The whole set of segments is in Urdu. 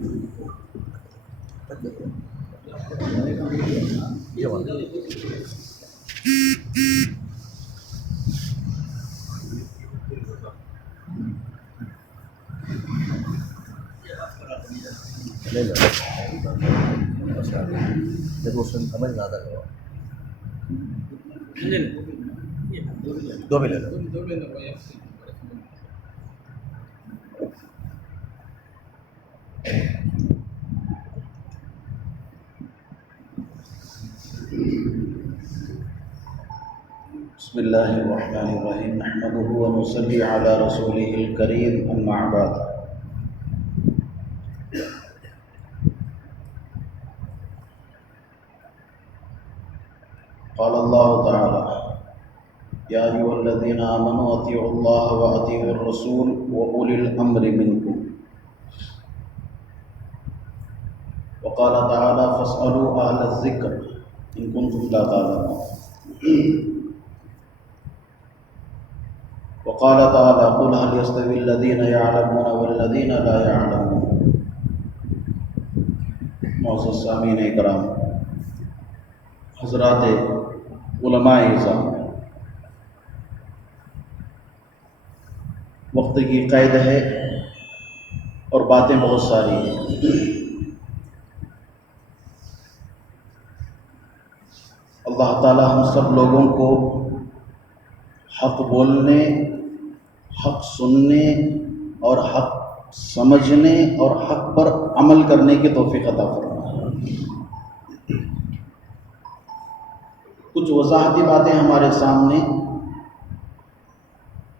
یہ والا لے لو، جب اس میں سمجھ زیادہ کرو، دو بھی لے لو۔ بسم اللہ الرحمن الرحیم نحمده ونصلی علی رسولہ الکریم اما بعد۔ قال اللہ تعالی یا ایھا الذین آمنوا اطیعوا اللہ واطیعوا الرسول واولی الامر منکم، وقال تعالی فاسألوا اہل الذکر ان کنتم لا تعلمون، وقال تعالی قل هل يستوي الذین يعلمون والذین لا يعلمون۔ معزز سامعین اکرام، حضرات علماء اعظام، وقت کی قید ہے اور باتیں بہت ساری ہیں۔ اللہ تعالی ہم سب لوگوں کو حق بولنے، حق سننے اور حق سمجھنے اور حق پر عمل کرنے کی توفیق عطا فرمائے۔ کچھ وضاحتی باتیں ہمارے سامنے،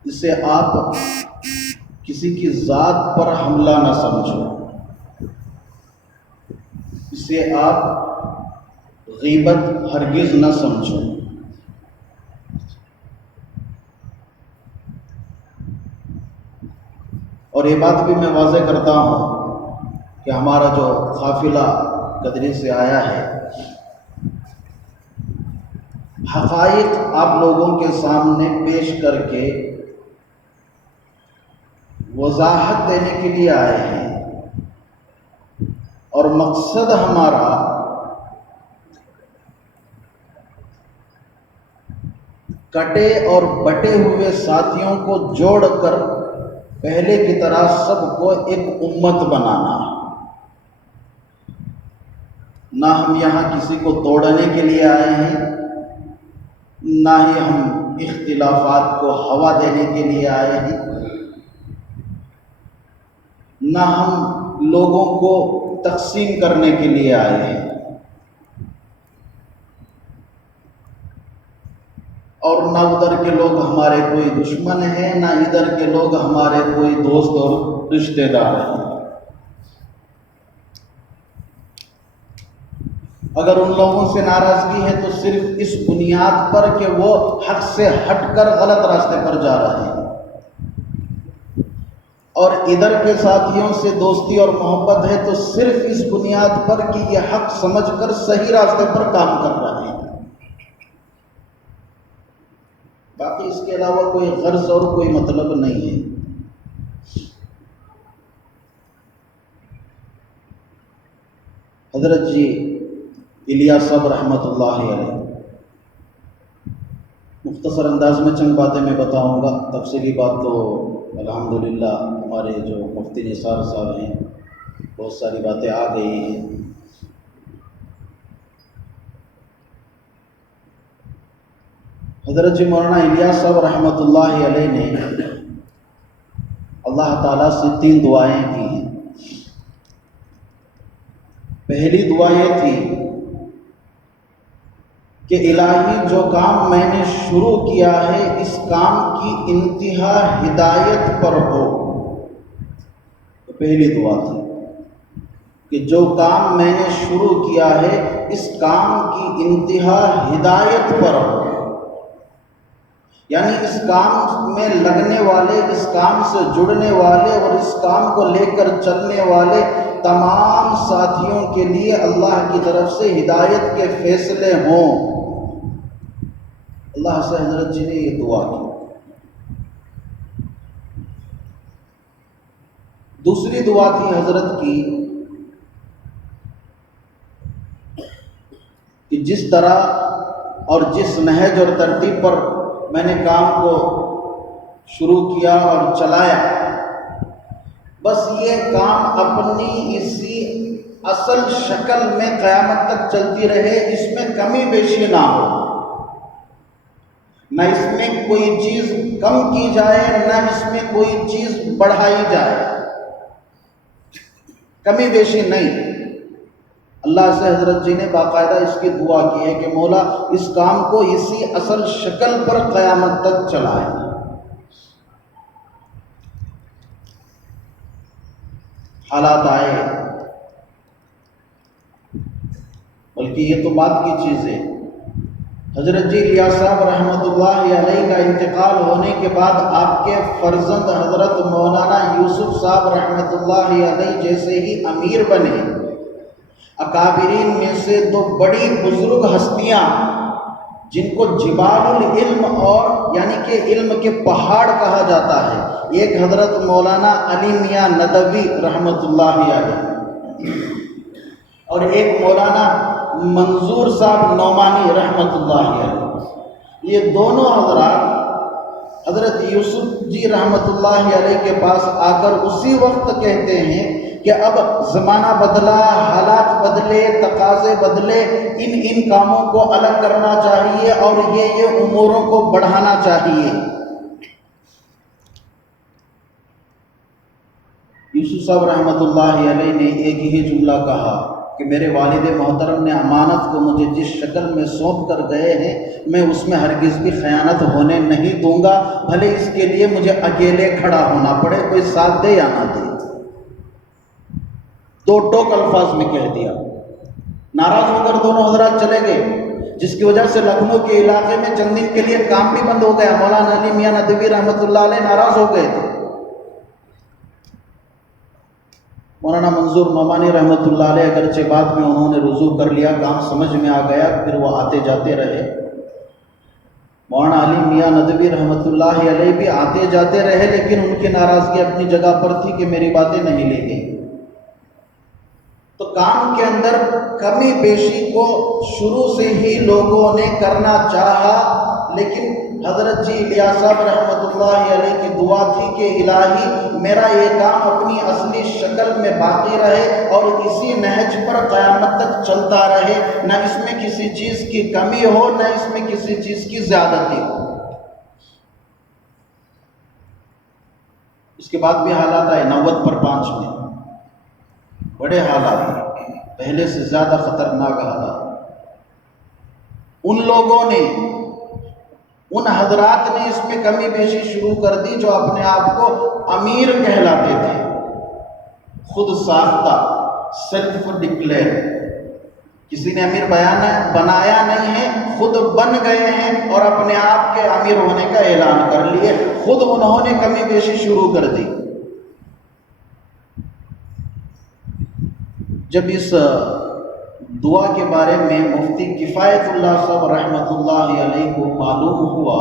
جس سے آپ کسی کی ذات پر حملہ نہ سمجھو، اسے آپ غیبت ہرگز نہ سمجھو۔ اور یہ بات بھی میں واضح کرتا ہوں کہ ہمارا جو قافلہ قدری سے آیا ہے، حقائق آپ لوگوں کے سامنے پیش کر کے وضاحت دینے کے لیے آئے ہیں، اور مقصد ہمارا کٹے اور بٹے ہوئے ساتھیوں کو جوڑ کر پہلے کی طرح سب کو ایک امت بنانا۔ نہ ہم یہاں کسی کو توڑنے کے لیے آئے ہیں، نہ ہی ہم اختلافات کو ہوا دینے کے لیے آئے ہیں، نہ ہم لوگوں کو تقسیم کرنے کے لیے آئے ہیں، اور نہ ادھر کے لوگ ہمارے کوئی دشمن ہیں، نہ ادھر کے لوگ ہمارے کوئی دوست اور رشتہ دار ہیں۔ اگر ان لوگوں سے ناراضگی ہے تو صرف اس بنیاد پر کہ وہ حق سے ہٹ کر غلط راستے پر جا رہے ہیں، اور ادھر کے ساتھیوں سے دوستی اور محبت ہے تو صرف اس بنیاد پر کہ یہ حق سمجھ کر صحیح راستے پر کام کر رہے ہیں۔ باقی اس کے علاوہ کوئی غرض اور کوئی مطلب نہیں ہے۔ حضرت جی الیاس صاحب رحمۃ اللہ علیہ، مختصر انداز میں چند باتیں میں بتاؤں گا، تفصیلی بات تو الحمدللہ ہمارے جو مفتی نثار صاحب ہیں بہت ساری باتیں آ گئی ہیں۔ حضرت جی مولانا الیاس صاحب رحمۃ اللہ علیہ نے اللہ تعالیٰ سے 3 دعائیں کی ہیں۔ پہلی دعا یہ تھی کہ الہی جو کام میں نے شروع کیا ہے اس کام کی انتہا ہدایت پر ہو۔ تو پہلی دعا تھی کہ جو کام میں نے شروع کیا ہے اس کام کی انتہا ہدایت پر ہو، یعنی اس کام میں لگنے والے، اس کام سے جڑنے والے اور اس کام کو لے کر چلنے والے تمام ساتھیوں کے لیے اللہ کی طرف سے ہدایت کے فیصلے ہوں۔ اللہ سے حضرت جی نے یہ دعا کی۔ دوسری دعا تھی حضرت کی کہ جس طرح اور جس نہج اور ترتیب پر میں نے کام کو شروع کیا اور چلایا، بس یہ کام اپنی اسی اصل شکل میں قیامت تک چلتی رہے، اس میں کمی بیشی نہ ہو، نہ اس میں کوئی چیز کم کی جائے، نہ اس میں کوئی چیز بڑھائی جائے، کمی بیشی نہیں۔ اللہ سے حضرت جی نے باقاعدہ اس کی دعا کی ہے کہ مولا اس کام کو اسی اصل شکل پر قیامت تک چلائے۔ حالات آئے، بلکہ یہ تو بات کی چیز ہے، حضرت جی الیاس صاحب رحمۃ اللہ علیہ کا انتقال ہونے کے بعد آپ کے فرزند حضرت مولانا یوسف صاحب رحمۃ اللہ علیہ جیسے ہی امیر بنے۔ اکابرین میں سے دو بڑی بزرگ ہستیاں جن کو جبال العلم اور یعنی کہ علم کے پہاڑ کہا جاتا ہے، ایک حضرت مولانا علی میاں ندوی رحمۃ اللہ علیہ اور ایک مولانا منظور صاحب نعمانی رحمۃ اللہ علیہ، یہ دونوں حضرات حضرت یوسف جی رحمۃ اللہ علیہ کے پاس آ کر اسی وقت کہتے ہیں کہ اب زمانہ بدلا، حالات بدلے، تقاضے بدلے، ان کاموں کو الگ کرنا چاہیے اور یہ اموروں کو بڑھانا چاہیے۔ یوسف صاحب رحمۃ اللہ علیہ نے ایک ہی جملہ کہا کہ میرے والد محترم نے امانت کو مجھے جس شکل میں سونپ کر گئے ہیں، میں اس میں ہرگز بھی خیانت ہونے نہیں دوں گا، بھلے اس کے لیے مجھے اکیلے کھڑا ہونا پڑے، کوئی ساتھ دے یا نہ دے۔ دو ٹوک الفاظ میں کہہ دیا۔ ناراض ہو کر دونوں حضرات چلے گئے، جس کی وجہ سے لکھنؤ کے علاقے میں چند دن کے لیے کام بھی بند ہو گیا۔ مولانا علی میاں ندوی رحمۃ اللہ علیہ ناراض ہو گئے تھے۔ مولانا منظور نعمانی رحمۃ اللہ علیہ اگرچہ بعد میں انہوں نے رجوع کر لیا، کام سمجھ میں آ گیا، پھر وہ آتے جاتے رہے۔ مولانا علی میاں ندوی رحمۃ اللہ علیہ بھی آتے جاتے رہے، لیکن ان کی ناراضگی اپنی جگہ پر تھی کہ میری باتیں نہیں لی گئی۔ تو کام کے اندر کمی بیشی کو شروع سے ہی لوگوں نے کرنا چاہا، لیکن حضرت جی الیاس صاحب رحمۃ اللہ علیہ کی دعا تھی کہ الہی میرا یہ کام اپنی اصلی شکل میں باقی رہے اور اسی نہج پر قیامت تک چلتا رہے، نہ اس میں کسی چیز کی کمی ہو، نہ اس میں کسی چیز کی زیادتی ہو۔ اس کے بعد بھی حالات آئے 90/5 میں، بڑے حالات، پہلے سے زیادہ خطرناک حالات۔ ان لوگوں نے، ان حضرات نے اس میں کمی بیشی شروع کر دی جو اپنے آپ کو امیر کہلاتے تھے، خود ساختہ، سیلف ڈکلیئر۔ کسی نے امیر بنایا نہیں ہے، خود بن گئے ہیں اور اپنے آپ کے امیر ہونے کا اعلان کر لیے، خود انہوں نے کمی بیشی شروع کر دی۔ جب اس دعا کے بارے میں مفتی کفایت اللہ صاحب رحمۃ اللہ علیہ کو معلوم ہوا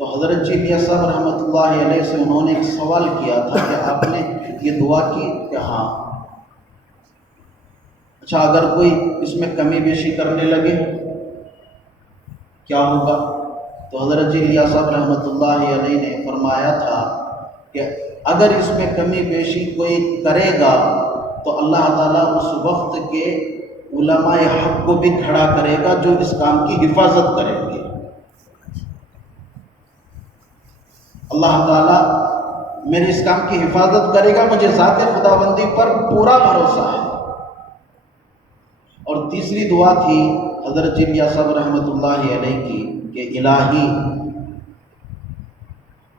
تو حضرت جی الیاس صاحب رحمۃ اللہ علیہ سے انہوں نے ایک سوال کیا تھا کہ آپ نے یہ دعا کی؟ کہ ہاں۔ اچھا، اگر کوئی اس میں کمی بیشی کرنے لگے کیا ہوگا؟ تو حضرت جی الیاس صاحب رحمۃ اللہ علیہ نے فرمایا تھا کہ اگر اس میں کمی بیشی کوئی کرے گا تو اللہ تعالیٰ اس وقت کے علماء حق کو بھی کھڑا کرے گا جو اس کام کی حفاظت کریں گے۔ اللہ تعالیٰ میرے اس کام کی حفاظت کرے گا، مجھے ذات خداوندی پر پورا بھروسہ ہے۔ اور تیسری دعا تھی حضرت جی الیاس صاحب رحمۃ اللہ علیہ کی کہ الہی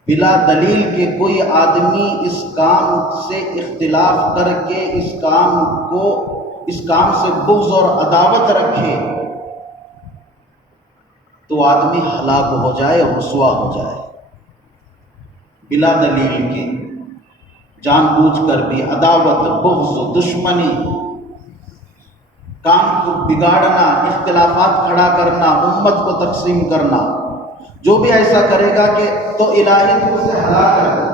بلا دلیل کہ کوئی آدمی اس کام سے اختلاف کر کے اس کام سے بغض اور عداوت رکھے تو آدمی ہلاک ہو جائے، رسوا ہو جائے، بلا دلیل کے، جان بوجھ کر بھی عداوت، بغض، دشمنی، کام کو بگاڑنا، اختلافات کھڑا کرنا، امت کو تقسیم کرنا، جو بھی ایسا کرے گا کہ تو الہی تو اسے ہلاک کر دے،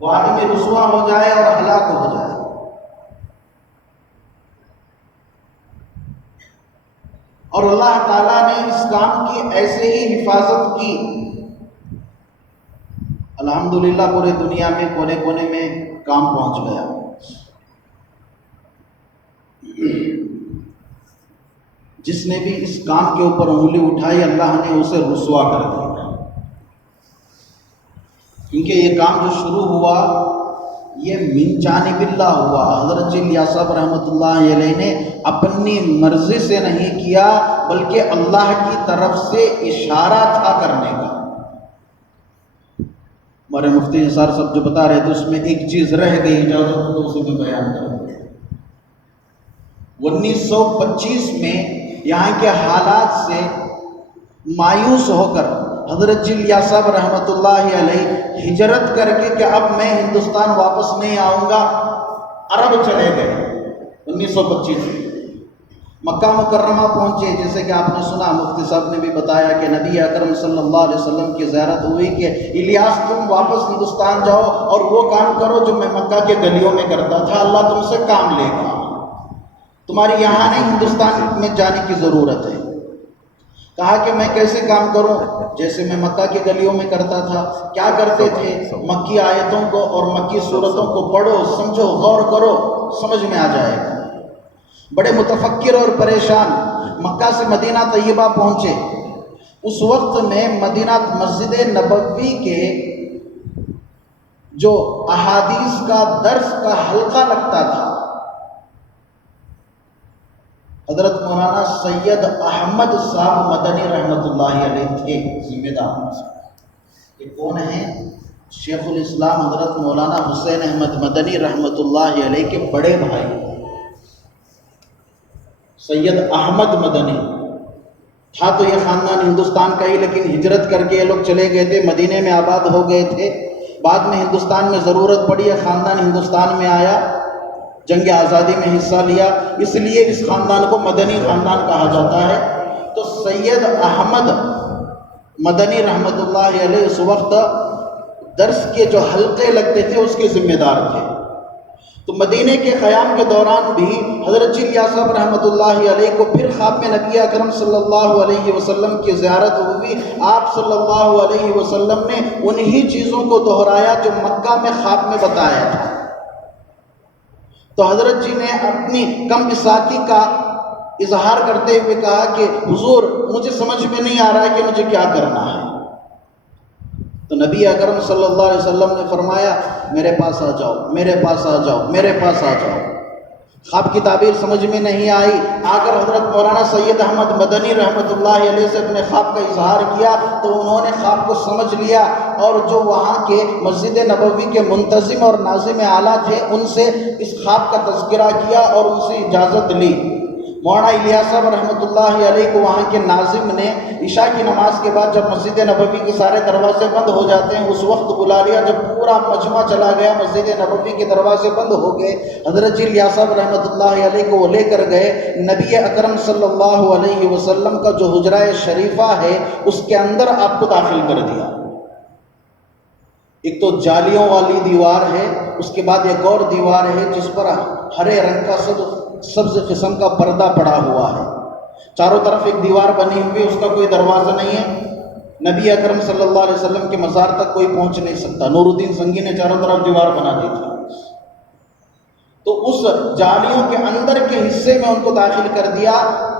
وہ آدمی رسوا ہو جائے اور ہلاک ہو جائے۔ اور اللہ تعالیٰ نے اس کام کی ایسے ہی حفاظت کی. الحمدللہ پورے دنیا میں کونے کونے میں کام پہنچ گیا. جس نے بھی اس کام کے اوپر انگلی اٹھائی اللہ نے اسے رسوا کر دیا، کیونکہ یہ کام جو شروع ہوا یہ من جانب اللہ ہوا. حضرت جی الیاس صاحب رحمۃ اللہ علیہ نے اپنی مرضی سے نہیں کیا، بلکہ اللہ کی طرف سے اشارہ تھا کرنے کا. ہمارے مفتی نثار صاحب جو بتا رہے تھے اس میں ایک چیز رہ گئی، اجازت ہو تو اسے میں بیان کروں. 1925 میں یہاں کے حالات سے مایوس ہو کر حضرت جی الیاس صاحب رحمۃ اللہ علیہ ہجرت کر کے کہ اب میں ہندوستان واپس نہیں آؤں گا، عرب چلے گئے. 1925 میں مکہ مکرمہ پہنچے. جیسے کہ آپ نے سنا، مفتی صاحب نے بھی بتایا کہ نبی اکرم صلی اللہ علیہ وسلم کی زیارت ہوئی کہ الیاس تم واپس ہندوستان جاؤ اور وہ کام کرو جو میں مکہ کے گلیوں میں کرتا تھا، اللہ تم سے کام لے گا، تمہاری یہاں نہیں ہندوستان میں جانے کی ضرورت ہے. کہا کہ میں کیسے کام کروں؟ جیسے میں مکہ کے گلیوں میں کرتا تھا. کیا کرتے تھے؟ مکی آیتوں کو اور مکی صورتوں کو پڑھو، سمجھو، غور کرو، سمجھ میں آ جائے گا. بڑے متفکر اور پریشان مکہ سے مدینہ طیبہ پہنچے. اس وقت میں مدینہ مسجد نبوی کے جو احادیث کا درس کا حلقہ لگتا تھا، حضرت مولانا سید احمد صاحب مدنی رحمۃ اللہ علیہ تھے ذمہ دار. یہ کون ہیں؟ شیخ الاسلام حضرت مولانا حسین احمد مدنی رحمۃ اللہ علیہ کے بڑے بھائی سید احمد مدنی. تھا تو یہ خاندان ہندوستان کا ہی، لیکن ہجرت کر کے یہ لوگ چلے گئے تھے، مدینے میں آباد ہو گئے تھے. بعد میں ہندوستان میں ضرورت پڑی ہے، خاندان ہندوستان میں آیا، جنگ آزادی میں حصہ لیا، اس لیے اس خاندان کو مدنی خاندان کہا جاتا ہے. تو سید احمد مدنی رحمۃ اللہ علیہ اس وقت درس کے جو حلقے لگتے تھے اس کے ذمہ دار تھے. تو مدینے کے قیام کے دوران بھی حضرت جی الیاس صاحب رحمۃ اللہ علیہ کو پھر خواب میں نبی اکرم صلی اللہ علیہ وسلم کی زیارت ہوئی. آپ صلی اللہ علیہ وسلم نے انہی چیزوں کو دہرایا جو مکہ میں خواب میں بتایا تھا. تو حضرت جی نے اپنی کم بساطی کا اظہار کرتے ہوئے کہا کہ حضور مجھے سمجھ میں نہیں آ رہا ہے کہ مجھے کیا کرنا ہے. تو نبی اکرم صلی اللہ علیہ وسلم نے فرمایا میرے پاس آ جاؤ، میرے پاس آ جاؤ، میرے پاس آ جاؤ. خواب کی تعبیر سمجھ میں نہیں آئی. آ کر حضرت مولانا سید احمد مدنی رحمۃ اللہ علیہ سے اپنے خواب کا اظہار کیا تو انہوں نے خواب کو سمجھ لیا، اور جو وہاں کے مسجد نبوی کے منتظم اور ناظم اعلیٰ تھے ان سے اس خواب کا تذکرہ کیا اور ان سے اجازت لی. مولانا الیاس صاحب رحمۃ اللہ علیہ کو وہاں کے ناظم نے عشاء کی نماز کے بعد جب مسجد نبوی کے سارے دروازے بند ہو جاتے ہیں اس وقت بلا لیا. جب پورا مجمع چلا گیا، مسجد نبوی کے دروازے بند ہو گئے، حضرت جی الیاس صاحب رحمۃ اللہ علیہ کو وہ لے کر گئے. نبی اکرم صلی اللہ علیہ وسلم کا جو حجرہ شریفہ ہے اس کے اندر آپ کو داخل کر دیا. ایک تو جالیوں والی دیوار ہے، اس کے بعد ایک اور دیوار ہے جس پر ہرے رنگ کا سبز قسم کا پردہ پڑا ہوا ہے. چاروں طرف ایک دیوار بنی ہوئی، اس کا کوئی دروازہ نہیں ہے. نبی اکرم صلی اللہ علیہ وسلم کے مزار تک کوئی پہنچ نہیں سکتا. نور الدین زنگی نے چاروں طرف دیوار بنا دی تھی. تو اس جالیوں کے اندر کے حصے میں ان کو داخل کر دیا.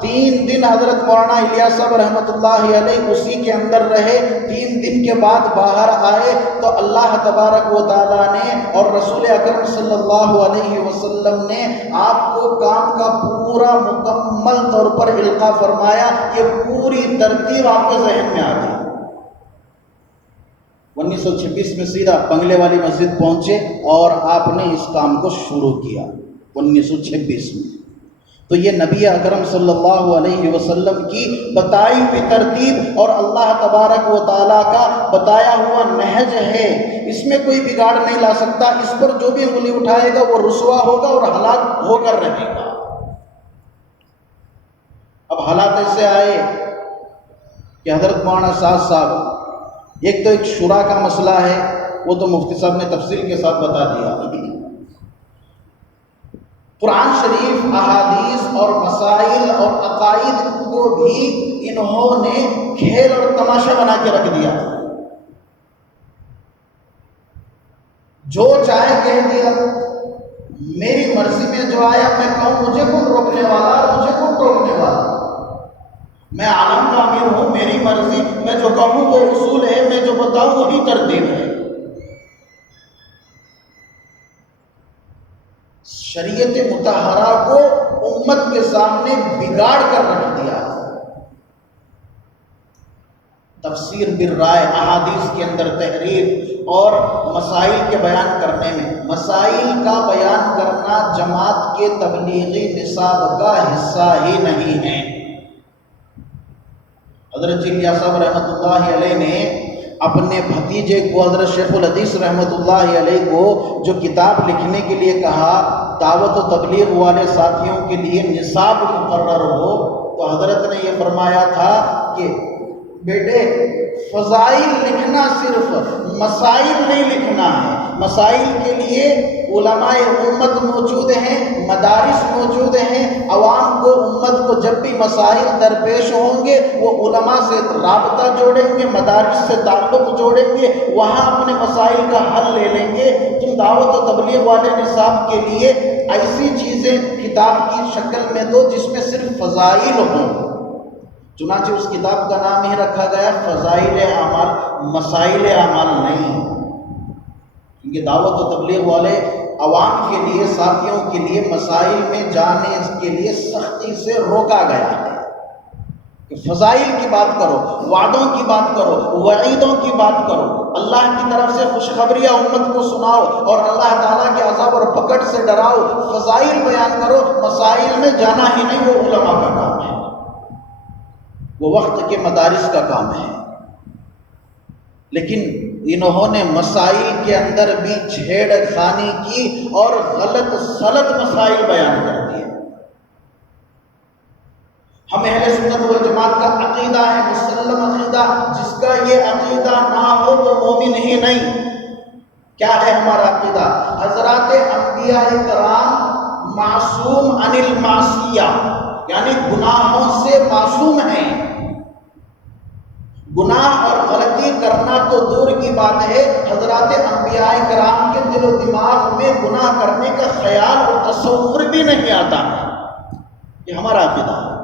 3 دن حضرت مولانا الیاس صاحب رحمۃ اللہ علیہ اسی کے اندر رہے. 3 دن کے بعد باہر آئے تو اللہ تبارک و تعالیٰ نے اور رسول اکرم صلی اللہ علیہ وسلم نے آپ کو کام کا پورا مکمل طور پر القاء فرمایا. یہ پوری ترتیب آپ کے ذہن میں آ گئی. 1926 میں سیدھا بنگلے والی مسجد پہنچے اور آپ نے اس کام کو شروع کیا 1926 میں. تو یہ نبی اکرم صلی اللہ علیہ وسلم کی بتائی ہوئی ترتیب اور اللہ تبارک و تعالیٰ کا بتایا ہوا نہج ہے. اس میں کوئی بگاڑ نہیں لا سکتا. اس پر جو بھی انگلی اٹھائے گا وہ رسوا ہوگا اور ہلاک ہو کر رہے گا. اب حالات ایسے آئے کہ حضرت مولانا سعد صاحب، ایک تو ایک شورا کا مسئلہ ہے، وہ تو مفتی صاحب نے تفصیل کے ساتھ بتا دیا. قرآن شریف، احادیث اور مسائل اور عقائد کو بھی انہوں نے کھیل اور تماشا بنا کے رکھ دیا، جو چاہے کہہ دیا، میری مرضی میں جو آیا میں کہوں، مجھے کون روکنے والا اور مجھے کون ٹوکنے والا؟ میں عالم کا امیر ہوں، میری مرضی، میں جو کہوں وہ اصول ہے، میں جو بتاؤں وہی ترتیب ہے۔ شریعت مطہرہ کو امت کے سامنے بگاڑ کر رکھ دیا۔ تفسیر بالرائے، احادیث کے اندر تحریف اور مسائل کے بیان کرنے میں، مسائل کا بیان کرنا جماعت کے تبلیغی نصاب کا حصہ ہی نہیں ہے۔ حضرت چلیا صاحب رحمۃ اللہ علیہ نے اپنے بھتیجے کو حضرت شیخ الحدیث رحمۃ اللہ علیہ کو جو کتاب لکھنے کے لیے کہا، دعوت و تبلیغ والے ساتھیوں کے لیے نصاب مقرر ہو، تو حضرت نے یہ فرمایا تھا کہ بیٹے فضائل لکھنا صرف مسائل نہیں لکھنا ہے، مسائل کے لیے علماء امت موجود ہیں، مدارس موجود ہیں، عوام کو، امت کو جب بھی مسائل درپیش ہوں گے وہ علماء سے رابطہ جوڑیں گے، مدارس سے تعلق جوڑیں گے، وہاں اپنے مسائل کا حل لے لیں گے۔ تم دعوت و تبلیغ والے نصاب کے لیے ایسی چیزیں کتاب کی شکل میں دو جس میں صرف فضائل ہوں۔ چنانچہ اس کتاب کا نام ہی رکھا گیا فضائل اعمال، مسائل اعمال نہیں، کیونکہ دعوت و تبلیغ والے عوام کے لیے، ساتھیوں کے لیے مسائل میں جانے کے لیے سختی سے روکا گیا ہے کہ فضائل کی بات کرو، وعدوں کی بات کرو، وعیدوں کی بات کرو، اللہ کی طرف سے خوشخبریاں امت کو سناؤ اور اللہ تعالیٰ کے عذاب اور پکڑ سے ڈراؤ، فضائل بیان کرو، مسائل میں جانا ہی نہیں، وہ علماء کا کام ہے، وہ وقت کے مدارس کا کام ہے۔ لیکن انہوں نے مسائل کے اندر بھی چھیڑ خانی کی اور غلط سلط مسائل بیان کر دیے۔ ہم اہل سنت والجماعت کا عقیدہ ہے، مسلم عقیدہ، جس کا یہ عقیدہ نہ ہو وہ مومن ہی نہیں۔ کیا ہے ہمارا عقیدہ؟ حضرات انبیاء کرام معصوم عن المعصیہ، یعنی گناہوں سے معصوم ہیں۔ گناہ اور غلطی کرنا تو دور کی بات ہے، حضرات انبیاء کرام کے دل و دماغ میں گناہ کرنے کا خیال اور تصور بھی نہیں آتا۔ یہ ہمارا عقیدہ ہے۔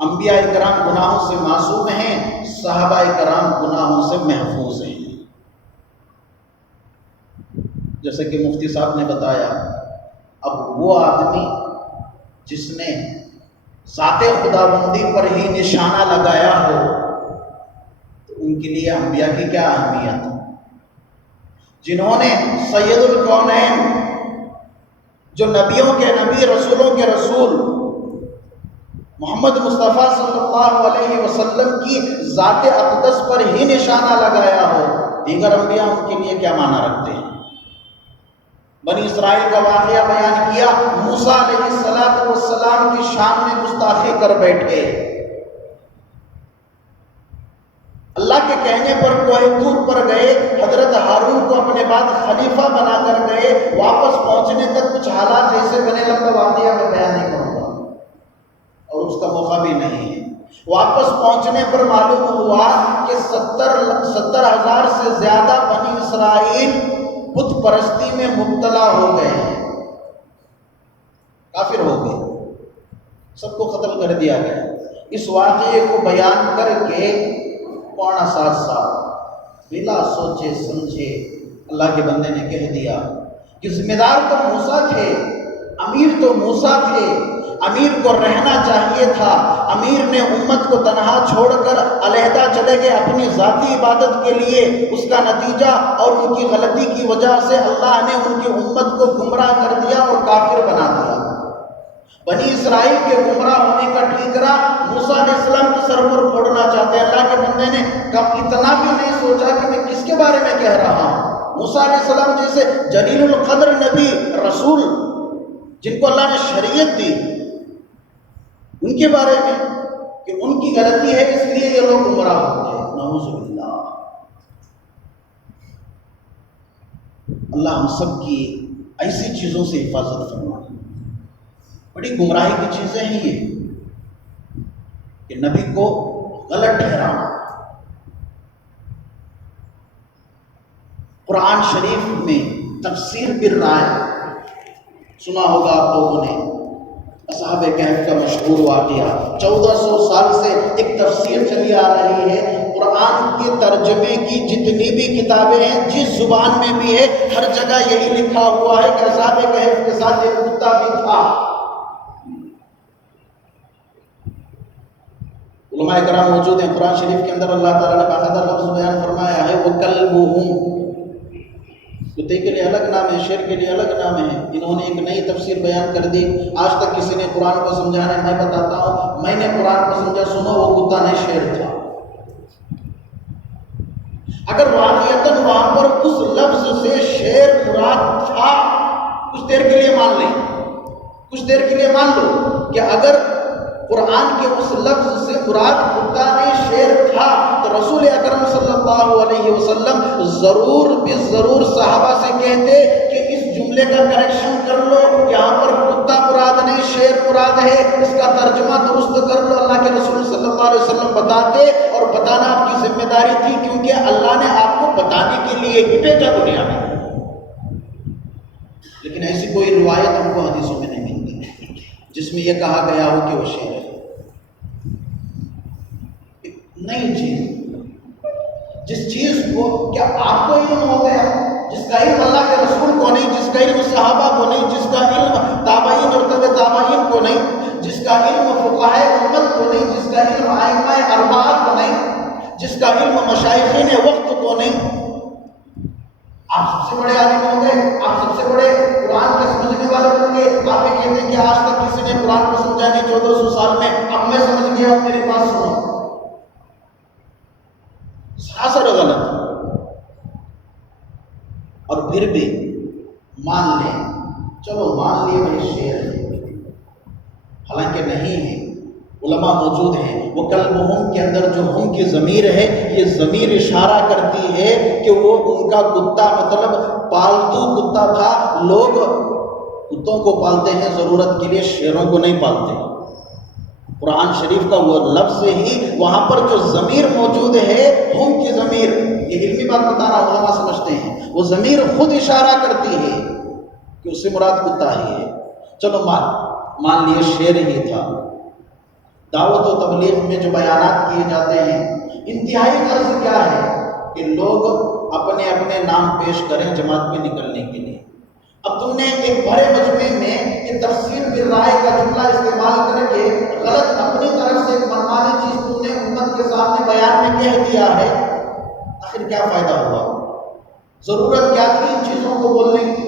انبیاء کرام گناہوں سے معصوم ہیں، صحابہ کرام گناہوں سے محفوظ ہیں۔ جیسے کہ مفتی صاحب نے بتایا، اب وہ آدمی جس نے ذات خداوندی پر ہی نشانہ لگایا ہو تو ان کے لیے انبیاء کی کیا اہمیت؟ جنہوں نے سید الکونین، جو نبیوں کے نبی، رسولوں کے رسول محمد مصطفیٰ صلی اللہ علیہ وسلم کی ذات اقدس پر ہی نشانہ لگایا ہو، دیگر انبیاء ان کے لیے کیا معنی رکھتے ہیں؟ بنی اسرائیل کا واقعہ بیان کیا، موسیٰ علیہ السلام کی شان میں گستاخی کر بیٹھے، اللہ کے کہنے پر کوہ طور پر گئے، حضرت ہارون کو اپنے بعد خلیفہ بنا کر گئے، واپس پہنچنے تک کچھ حالات ایسے بنے، لمبا واقعہ میں بیان نہیں کروں گا اور اس کا موقع بھی نہیں ہے۔ واپس پہنچنے پر معلوم ہوا کہ 70,000 سے زیادہ بنی اسرائیل بت پرستی میں مبتلا ہو گئے ہیں، کافر ہو گئے، سب کو قتل کر دیا گیا۔ اس واقعے کو بیان کر کے 7.25 سال بلا سوچے سمجھے اللہ کے بندے نے کہہ دیا کہ ذمہ دار تو موسیٰ تھے، امیر تو موسیٰ تھے، امیر کو رہنا چاہیے تھا، امیر نے امت کو تنہا چھوڑ کر علیحدہ چلے گئے اپنی ذاتی عبادت کے لیے، اس کا نتیجہ اور ان کی غلطی کی وجہ سے اللہ نے ان کی امت کو گمراہ کر دیا اور کافر بنا دیا۔ بنی اسرائیل کے گمراہ ہونے کا ٹھیکرا موسیٰ علیہ السلام کے سر پر پھوڑنا چاہتے ہیں۔ اللہ کے بندے نے کب اتنا بھی نہیں سوچا کہ میں کس کے بارے میں کہہ رہا ہوں۔ موسیٰ علیہ السلام جیسے جلیل القدر نبی، رسول، جن کو اللہ نے شریعت دی، ان کے بارے میں کہ ان کی غلطی ہے اس لیے یہ لوگ گمراہ ہوتے ہیں، نعوذ باللہ۔ اللہ ہم سب کی ایسی چیزوں سے حفاظت فرمائے۔ بڑی گمراہی کی چیزیں ہیں یہ، کہ نبی کو غلط ٹھہرانا۔ قرآن شریف میں تفسیر بالرائے سنا ہوگا آپ لوگوں نے، اصحاب کہف کا مشہور واقعہ۔ 1400 سال سے ایک تفسیر چلی آ رہی ہے۔ قرآن کے ترجمے کی جتنی بھی کتابیں ہیں، جس زبان میں بھی ہے، ہر جگہ یہی لکھا ہوا ہے کہ اصحاب کہف کے ساتھ ایک کتا بھی تھا۔ علماء کرام موجود ہیں، قرآن شریف کے اندر اللہ تعالیٰ نے باقاعدہ لفظ بیان فرمایا ہے وَكَلْبُهُمْ، کتے کے لیے الگ نام ہے، شیر کے لیے الگ نام ہے۔ انہوں نے ایک نئی تفسیر بیان کر دی۔ آج تک کسی نے قرآن کو سمجھانے، میں بتاتا ہوں، میں نے قرآن کو سمجھا، سنو وہ کتا نہیں شیر تھا۔ اگر واقعتاً وہاں پر اس لفظ سے شیر مراد تھا، کچھ دیر کے لیے مان لیں، کچھ دیر کے لیے مان لو کہ اگر قرآن کے اس لفظ سے مراد کتا نہیں شیر تھا، تو رسول اکرم صلی اللہ علیہ وسلم ضرور ضرور صحابہ سے کہتے کہ اس جملے کا کریکشن کر لو، یہاں پر کتا مراد نہیں شیر مراد ہے، اس کا ترجمہ درست کر لو۔ اللہ کے رسول صلی اللہ علیہ وسلم بتاتے، اور بتانا آپ کی ذمہ داری تھی، کیونکہ اللہ نے آپ کو بتانے کے لیے ہی بھیجا دنیا میں۔ لیکن ایسی کوئی روایت ہم کو حدیثوں میں نہیں ملتی جس میں یہ کہا گیا ہو کہ وہ شیر ہے۔ نئی چیز، جس چیز کو کیا آپ کو علم ہو گیا، جس کا علم اللہ کے رسول کو نہیں، جس کا علم صحابہ کو نہیں، جس کا علم تابعین اور تبع تابعین کو نہیں، جس کا علم فقہائے امت کو نہیں، جس کا علم ائمہ اربعہ کو نہیں، جس کا علم مشائخین وقت کو نہیں۔ آپ سب سے بڑے عالم ہوں گے، آپ سب سے بڑے قرآن کے سمجھنے والے ہوں گے، آپ یہ کہتے ہیں کہ آج تک کسی نے قرآن کو سمجھا نہیں 1400 سال میں، اب میں سمجھ گیا، میرے پاس سنو۔ سراسر غلط۔ اور پھر بھی مان لیں، چلو مان لیے بھائی شیر ہے، حالانکہ نہیں ہے۔ علماء موجود ہیں، وہ کلبہم کے اندر جو ہم کی ضمیر ہے، یہ ضمیر اشارہ کرتی ہے کہ وہ ان کا کتا مطلب پالتو کتا تھا۔ لوگ کتوں کو پالتے ہیں ضرورت کے لیے، شیروں کو نہیں پالتے۔ قرآن شریف کا وہ لفظ ہی وہاں پر جو ضمیر موجود ہے، ہم کی ضمیر، یہ علمی بات بتا رہا ہوں، علماء سمجھتے ہیں، وہ ضمیر خود اشارہ کرتی ہے کہ اس سے مراد کتا ہی ہے۔ چلو مان لیے شیر ہی تھا۔ دعوت و تبلیغ میں جو بیانات کیے جاتے ہیں، انتہائی غرض کیا ہے کہ لوگ اپنے اپنے نام پیش کریں جماعت میں نکلنے کے لیے۔ اب تم نے ایک بڑے مجمع میں یہ تفسیر بالرائے کا جملہ استعمال کر کے غلط اپنی طرف سے ایک منمانی چیز تم نے امت کے سامنے بیان میں کہہ دیا ہے، آخر کیا فائدہ ہوا؟ ضرورت کیا تھی ان چیزوں کو بولنے کی؟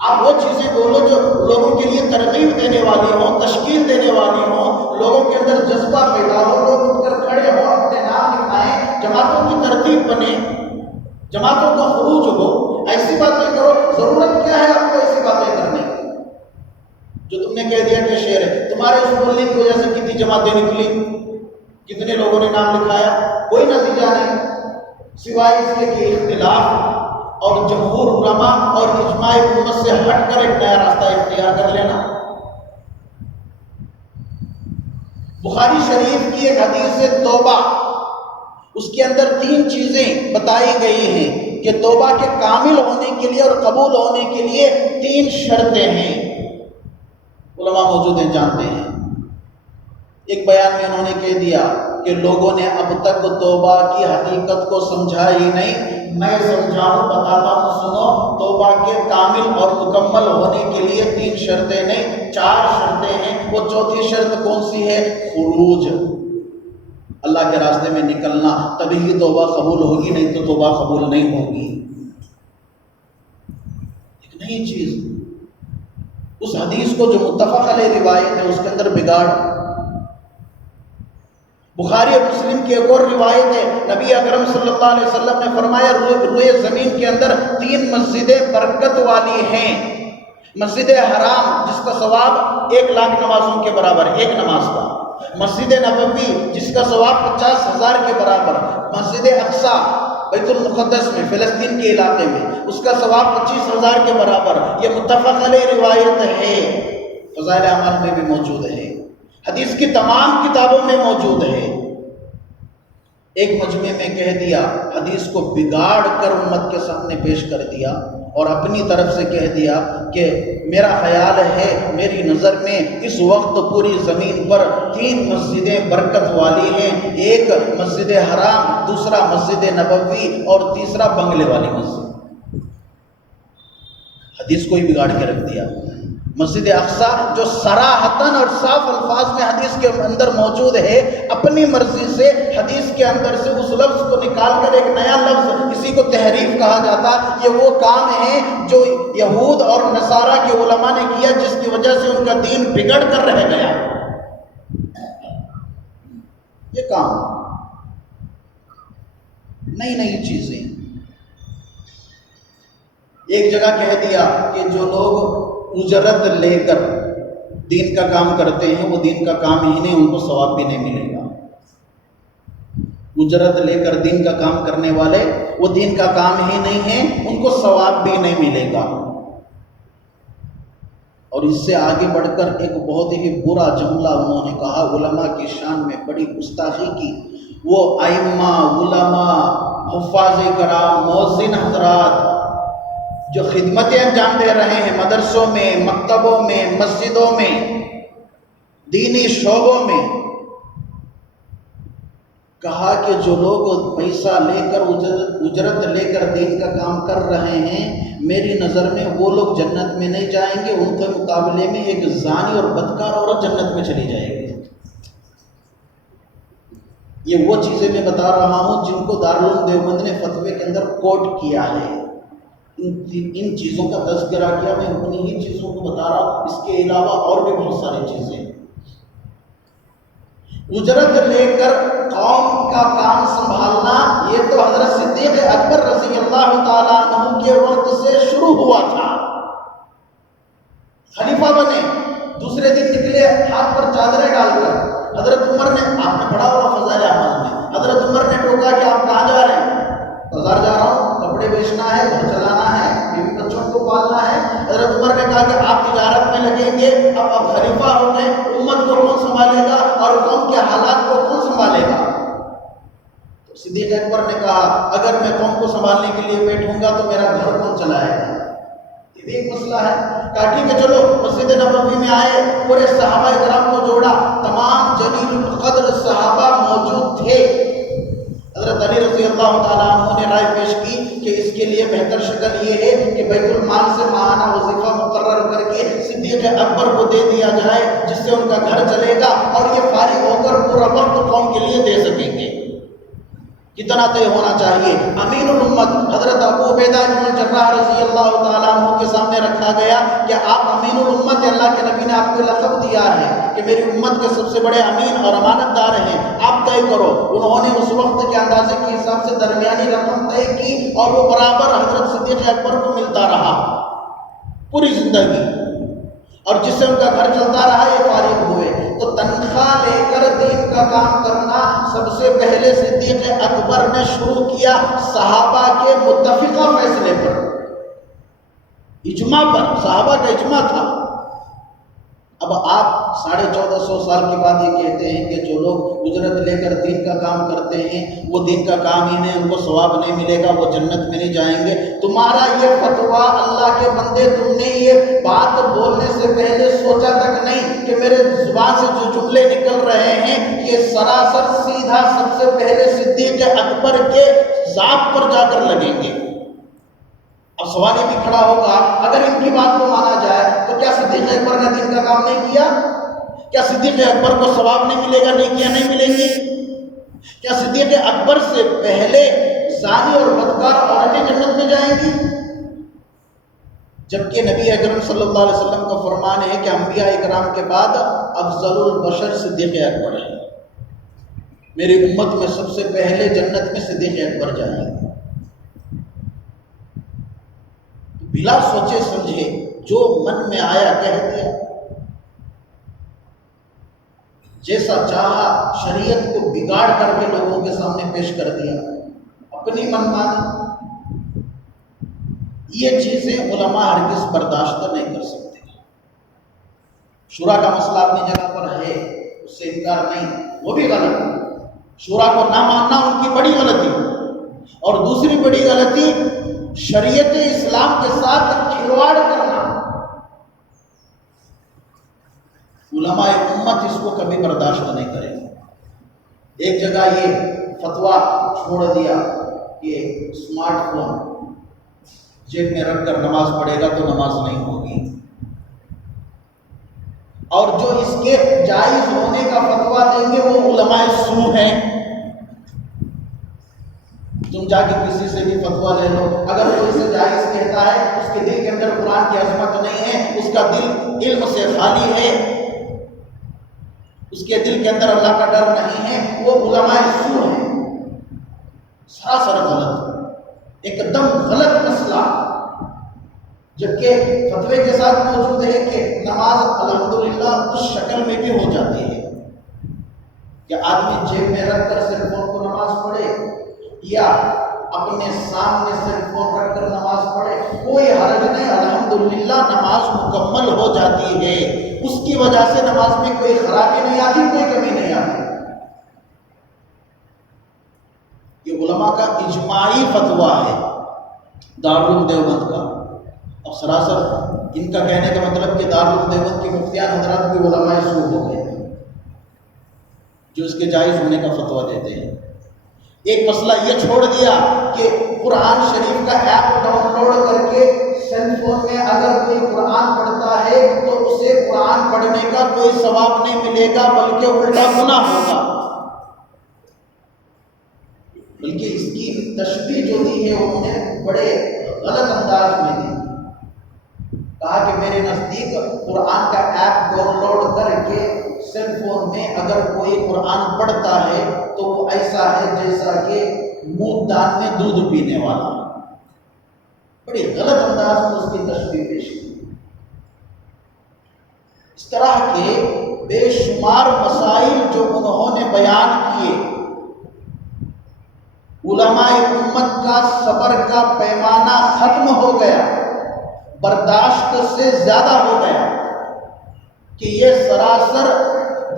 آپ وہ چیزیں بولو جو لوگوں کے لیے ترغیب دینے والی ہوں، تشکیل دینے والی ہوں، لوگوں کے اندر جذبہ پیدا ہو، لوگ اٹھ کر کھڑے ہوں، اپنے نام لکھائیں، جماعتوں کی ترتیب بنے، جماعتوں کا خروج ہو۔ ایسی باتیں کرو۔ ضرورت کیا ہے آپ کو ایسی باتیں کرنے کی؟ جو تم نے کہہ دیا کہ شعر ہے، تمہارے اس بولنے کی وجہ سے کتنی جماعتیں نکلی، کتنے لوگوں نے نام لکھایا؟ کوئی نتیجہ نہیں، سوائے اس کے کہ اختلاف اور جمہور علماء اور اجماع امت سے ہٹ کر ایک نیا راستہ اختیار کر لینا۔ بخاری شریف کی ایک حدیث سے توبہ، اس کے اندر 3 چیزیں بتائی گئی ہیں کہ توبہ کے کامل ہونے کے لیے اور قبول ہونے کے لیے 3 شرطیں ہیں۔ علماء موجود ہیں، جانتے ہیں۔ ایک بیان میں انہوں نے کہہ دیا کہ لوگوں نے اب تک توبہ کی حقیقت کو سمجھا ہی نہیں، میں سمجھاؤں، بتاتا ہوں، سنو۔ توبہ کے کامل اور مکمل ہونے کے لیے 3 شرطیں نہیں، 4 شرطیں ہیں۔ وہ چوتھی شرط کون سی ہے؟ خروج، اللہ کے راستے میں نکلنا، تبھی ہی توبہ قبول ہوگی، نہیں تو توبہ قبول نہیں ہوگی۔ ایک نئی چیز، اس حدیث کو جو متفق علیہ روایت ہے اس کے اندر بگاڑ۔ بخاری اور مسلم کی ایک اور روایت ہے، نبی اکرم صلی اللہ علیہ وسلم نے فرمایا روئے زمین کے اندر 3 مسجدیں برکت والی ہیں۔ مسجد حرام جس کا ثواب 1,00,000 نمازوں کے برابر، ایک نماز کا۔ مسجد نبوی جس کا ثواب 50,000 کے برابر۔ مسجد اقصی بیت المقدس میں، فلسطین کے علاقے میں، اس کا ثواب 25,000 کے برابر۔ یہ متفق علیہ روایت ہے، فضائل اعمال میں بھی موجود ہے حدیث کی تمام کتابوں میں موجود ہے. ایک مجمع میں کہہ دیا، حدیث کو بگاڑ کر امت کے سامنے پیش کر دیا اور اپنی طرف سے کہہ دیا کہ میرا خیال ہے، میری نظر میں اس وقت پوری زمین پر 3 مسجدیں برکت والی ہیں، ایک مسجد حرام، دوسرا مسجد نبوی اور تیسرا بنگلے والی مسجد. حدیث کو ہی بگاڑ کے رکھ دیا. مسجد اقصی جو صراحتاً اور صاف الفاظ میں حدیث کے اندر موجود ہے، اپنی مرضی سے حدیث کے اندر سے اس لفظ کو نکال کر ایک نیا لفظ، اسی کو تحریف کہا جاتا. یہ وہ کام ہے جو یہود اور نصارہ کے علماء نے کیا، جس کی وجہ سے ان کا دین بگڑ کر رہ گیا. یہ کام نئی نئی چیزیں. ایک جگہ کہہ دیا کہ جو لوگ اجرت لے کر دین کا کام کرتے ہیں وہ دین کا کام ہی نہیں، ان کو ثواب بھی نہیں ملے گا. اجرت لے کر دین کا کام کرنے والے وہ دین کا کام ہی نہیں ہے، ان کو ثواب بھی نہیں ملے گا. اور اس سے آگے بڑھ کر ایک بہت ہی برا جملہ انہوں نے کہا، علماء کی شان میں بڑی گستاخی کی. وہ ائمہ، علماء، حفاظ کرام، مؤذن حضرات جو خدمتیں انجام دے رہے ہیں مدرسوں میں، مکتبوں میں، مسجدوں میں، دینی شعبوں میں، کہا کہ جو لوگ پیسہ لے کر اجرت لے کر دین کا کام کر رہے ہیں، میری نظر میں وہ لوگ جنت میں نہیں جائیں گے، ان کے مقابلے میں ایک زانی اور بدکار عورت جنت میں چلی جائے گی. یہ وہ چیزیں میں بتا رہا ہوں جن کو دارالعلوم دیوبند نے فتوے کے اندر کوٹ کیا ہے. ان چیزوں کا تذکرہ کیا، میں انہی ہی چیزوں کو بتا رہا ہوں. اس کے علاوہ اور بھی بہت ساری چیزیں. اجرت لے کر قوم کا کام سنبھالنا یہ تو حضرت صدیق اکبر رضی اللہ تعالیٰ عنہ کے وقت سے شروع ہوا تھا. خلیفہ بنے، دوسرے دن نکلے ہاتھ پر چادریں ڈال کر. حضرت عمر نے، آپ نے پڑھا ہوگا فضائل اعمال میں، حضرت عمر نے ٹوکا کہ آپ کہاں جا رہے ہیں؟ بازار جا رہا ہوں، کپڑے بیچنا ہے، گھر چلانا ہے، بیوی بچوں کو پالنا ہے. حضرت عمر نے کہا کہ آپ تجارت میں لگیں گے، اب خلیفہ ہو گئے، امت کو کون سنبھالے گا اور قوم کے حالات کو کون سنبھالے گا؟ تو صدیق اکبر نے کہا اگر میں قوم کو سنبھالنے کے لیے بیٹھوں گا تو میرا گھر کون چلائے گا؟ یہ بھی ایک مسئلہ ہے. کہا ٹھیک ہے چلو. مسجد نبوی میں آئے، پورے صحابہ کرام کو جوڑا، تمام جلیل القدر صحابہ موجود تھے. حضرت علی رضی اللہ تعالیٰ عنہ نے رائے پیش کی کہ اس کے لیے بہتر شکل یہ ہے کہ بیت المال سے ماہانہ وظیفہ مقرر کر کے صدیق اکبر کو دے دیا جائے، جس سے ان کا گھر چلے گا اور یہ فارغ ہو کر پورا وقت قوم کے لیے دے سکیں گے. کتنا طے ہونا چاہیے؟ امین الامت حضرت ابو عبیدہ بن الجراح رضی اللہ تعالیٰ عنہ کے سامنے رکھا گیا کہ آپ امین الامت، اللہ کے نبی نے آپ کو لقب دیا ہے کہ میری امت کے سب سے بڑے امین اور امانت دار ہیں، آپ طے کرو. انہوں نے اس وقت کے اندازے کے حساب سے درمیانی رقم طے کی اور وہ برابر حضرت صدیق اکبر کو ملتا رہا پوری زندگی، اور جس سے ان کا گھر چلتا رہا. یہ فارغ ہوئے تو تنخواہ لے کر دین کا کام کرنا سب سے پہلے صدیق اکبر نے شروع کیا، صحابہ کے متفقہ فیصلے پر، اجماع پر. صحابہ کا اجماع تھا. اب آپ 1450 سال کے بعد یہ کہتے ہیں کہ جو لوگ اجرت لے کر دین کا کام کرتے ہیں وہ دین کا کام ہی نہیں، ان کو ثواب نہیں ملے گا، وہ جنت میں نہیں جائیں گے. تمہارا یہ فتویٰ، اللہ کے بندے تم نے یہ بات بولنے سے پہلے سوچا تک نہیں کہ میرے زبان سے جو جملے نکل رہے ہیں یہ سراسر سیدھا سب سے پہلے صدیق اکبر کے ذات پر جا کر لگیں گے. اب سوال یہ بھی کھڑا ہوگا، اگر ان کی بات کو مانا جائے تو کیا صدیق اکبر نے دین کا کام نہیں کیا؟ کیا صدیق اکبر کو ثواب نہیں ملے گا؟ نیکیاں نہیں ملیں گی؟ کیا صدیق اکبر سے پہلے زانی اور بدکار عورتیں جنت میں جائیں گی؟ جبکہ نبی اکرم صلی اللہ علیہ وسلم کا فرمان ہے کہ انبیاء اکرام کے بعد افضل البشر صدیق اکبر ہے. میری امت میں سب سے پہلے جنت میں صدیق اکبر جائیں گے. بلا سوچے سمجھے جو من میں آیا کہہ دیا، جیسا چاہا شریعت کو بگاڑ کر کے لوگوں کے سامنے پیش کر دیا، اپنی منمانی. یہ چیزیں علماء ہرگز برداشت نہیں کر سکتے. شورا کا مسئلہ اپنی جگہ پر ہے، اس سے انکار نہیں، وہ بھی غلط ہے۔ شورا کو نہ ماننا ان کی بڑی غلطی، اور دوسری بڑی غلطی شریعت اسلام کے ساتھ کھلواڑ کرنا۔ علماء امت اس کو کبھی برداشت نہیں کریں گے۔ ایک جگہ یہ فتویٰ چھوڑ دیا کہ اسمارٹ فون جیب میں رکھ کر نماز پڑھے گا تو نماز نہیں ہوگی، اور جو اس کے جائز ہونے کا فتویٰ دیں گے وہ علماء سو ہیں۔ تم جا کے کسی سے بھی فتویٰ لے لو، اگر کوئی سے جائز کہتا ہے اس کے دل کے اندر قرآن کی عظمت نہیں ہے، اس کا دل علم سے خالی ہے، اس کے دل کے اندر اللہ کا ڈر نہیں ہے، وہ علماء سو ہیں۔ سراسر غلط، ایک دم غلط مسئلہ، جبکہ فتوے کے ساتھ موجود ہے کہ نماز الحمدللہ اس شکل میں بھی ہو جاتی ہے کہ آدمی جیب میں رکھ کر سیل فون کو نماز پڑھے یا اپنے سامنے سیل فون رکھ کر نماز پڑھے، کوئی حرج نہیں، الحمدللہ نماز مکمل ہو جاتی ہے۔ اس کی وجہ سے نماز میں کوئی خرابی نہیں آتی، کوئی کمی نہیں آتی۔ یہ علماء کا اجماعی فتویٰ ہے دارالعلوم دیوبند کا، اور سراسر ان کا کہنے کا مطلب کہ دارالعلوم دیوبند کے مفتیان حضرات بھی علماء سو ہو گئے ہیں جو اس کے جائز ہونے کا فتویٰ دیتے ہیں۔ ایک مسئلہ یہ چھوڑ دیا کہ قرآن شریف کا ایپ ڈاؤن لوڈ کر کے سیل فون میں اگر کوئی قرآن پڑھتا ہے تو اسے قرآن پڑھنے کا کوئی ثواب نہیں ملے گا، بلکہ الٹا گناہ ہوگا۔ بلکہ اس کی تشبیہ جو دی ہے انہوں نے بڑے غلط انداز میں دی، کہا کہ میرے نزدیک قرآن کا ایپ ڈاؤن لوڈ کر کے سیل فون میں اگر کوئی قرآن پڑھتا ہے تو وہ ایسا ہے جیسا کہ منہ دان میں دودھ پینے والا۔ بڑی غلط انداز میں اس کی تشبیہ پیش کی۔ اس طرح کے بے شمار مسائل جو انہوں نے بیان کیے، علماء امت کا صبر کا پیمانہ ختم ہو گیا، برداشت سے زیادہ ہو گیا کہ یہ سراسر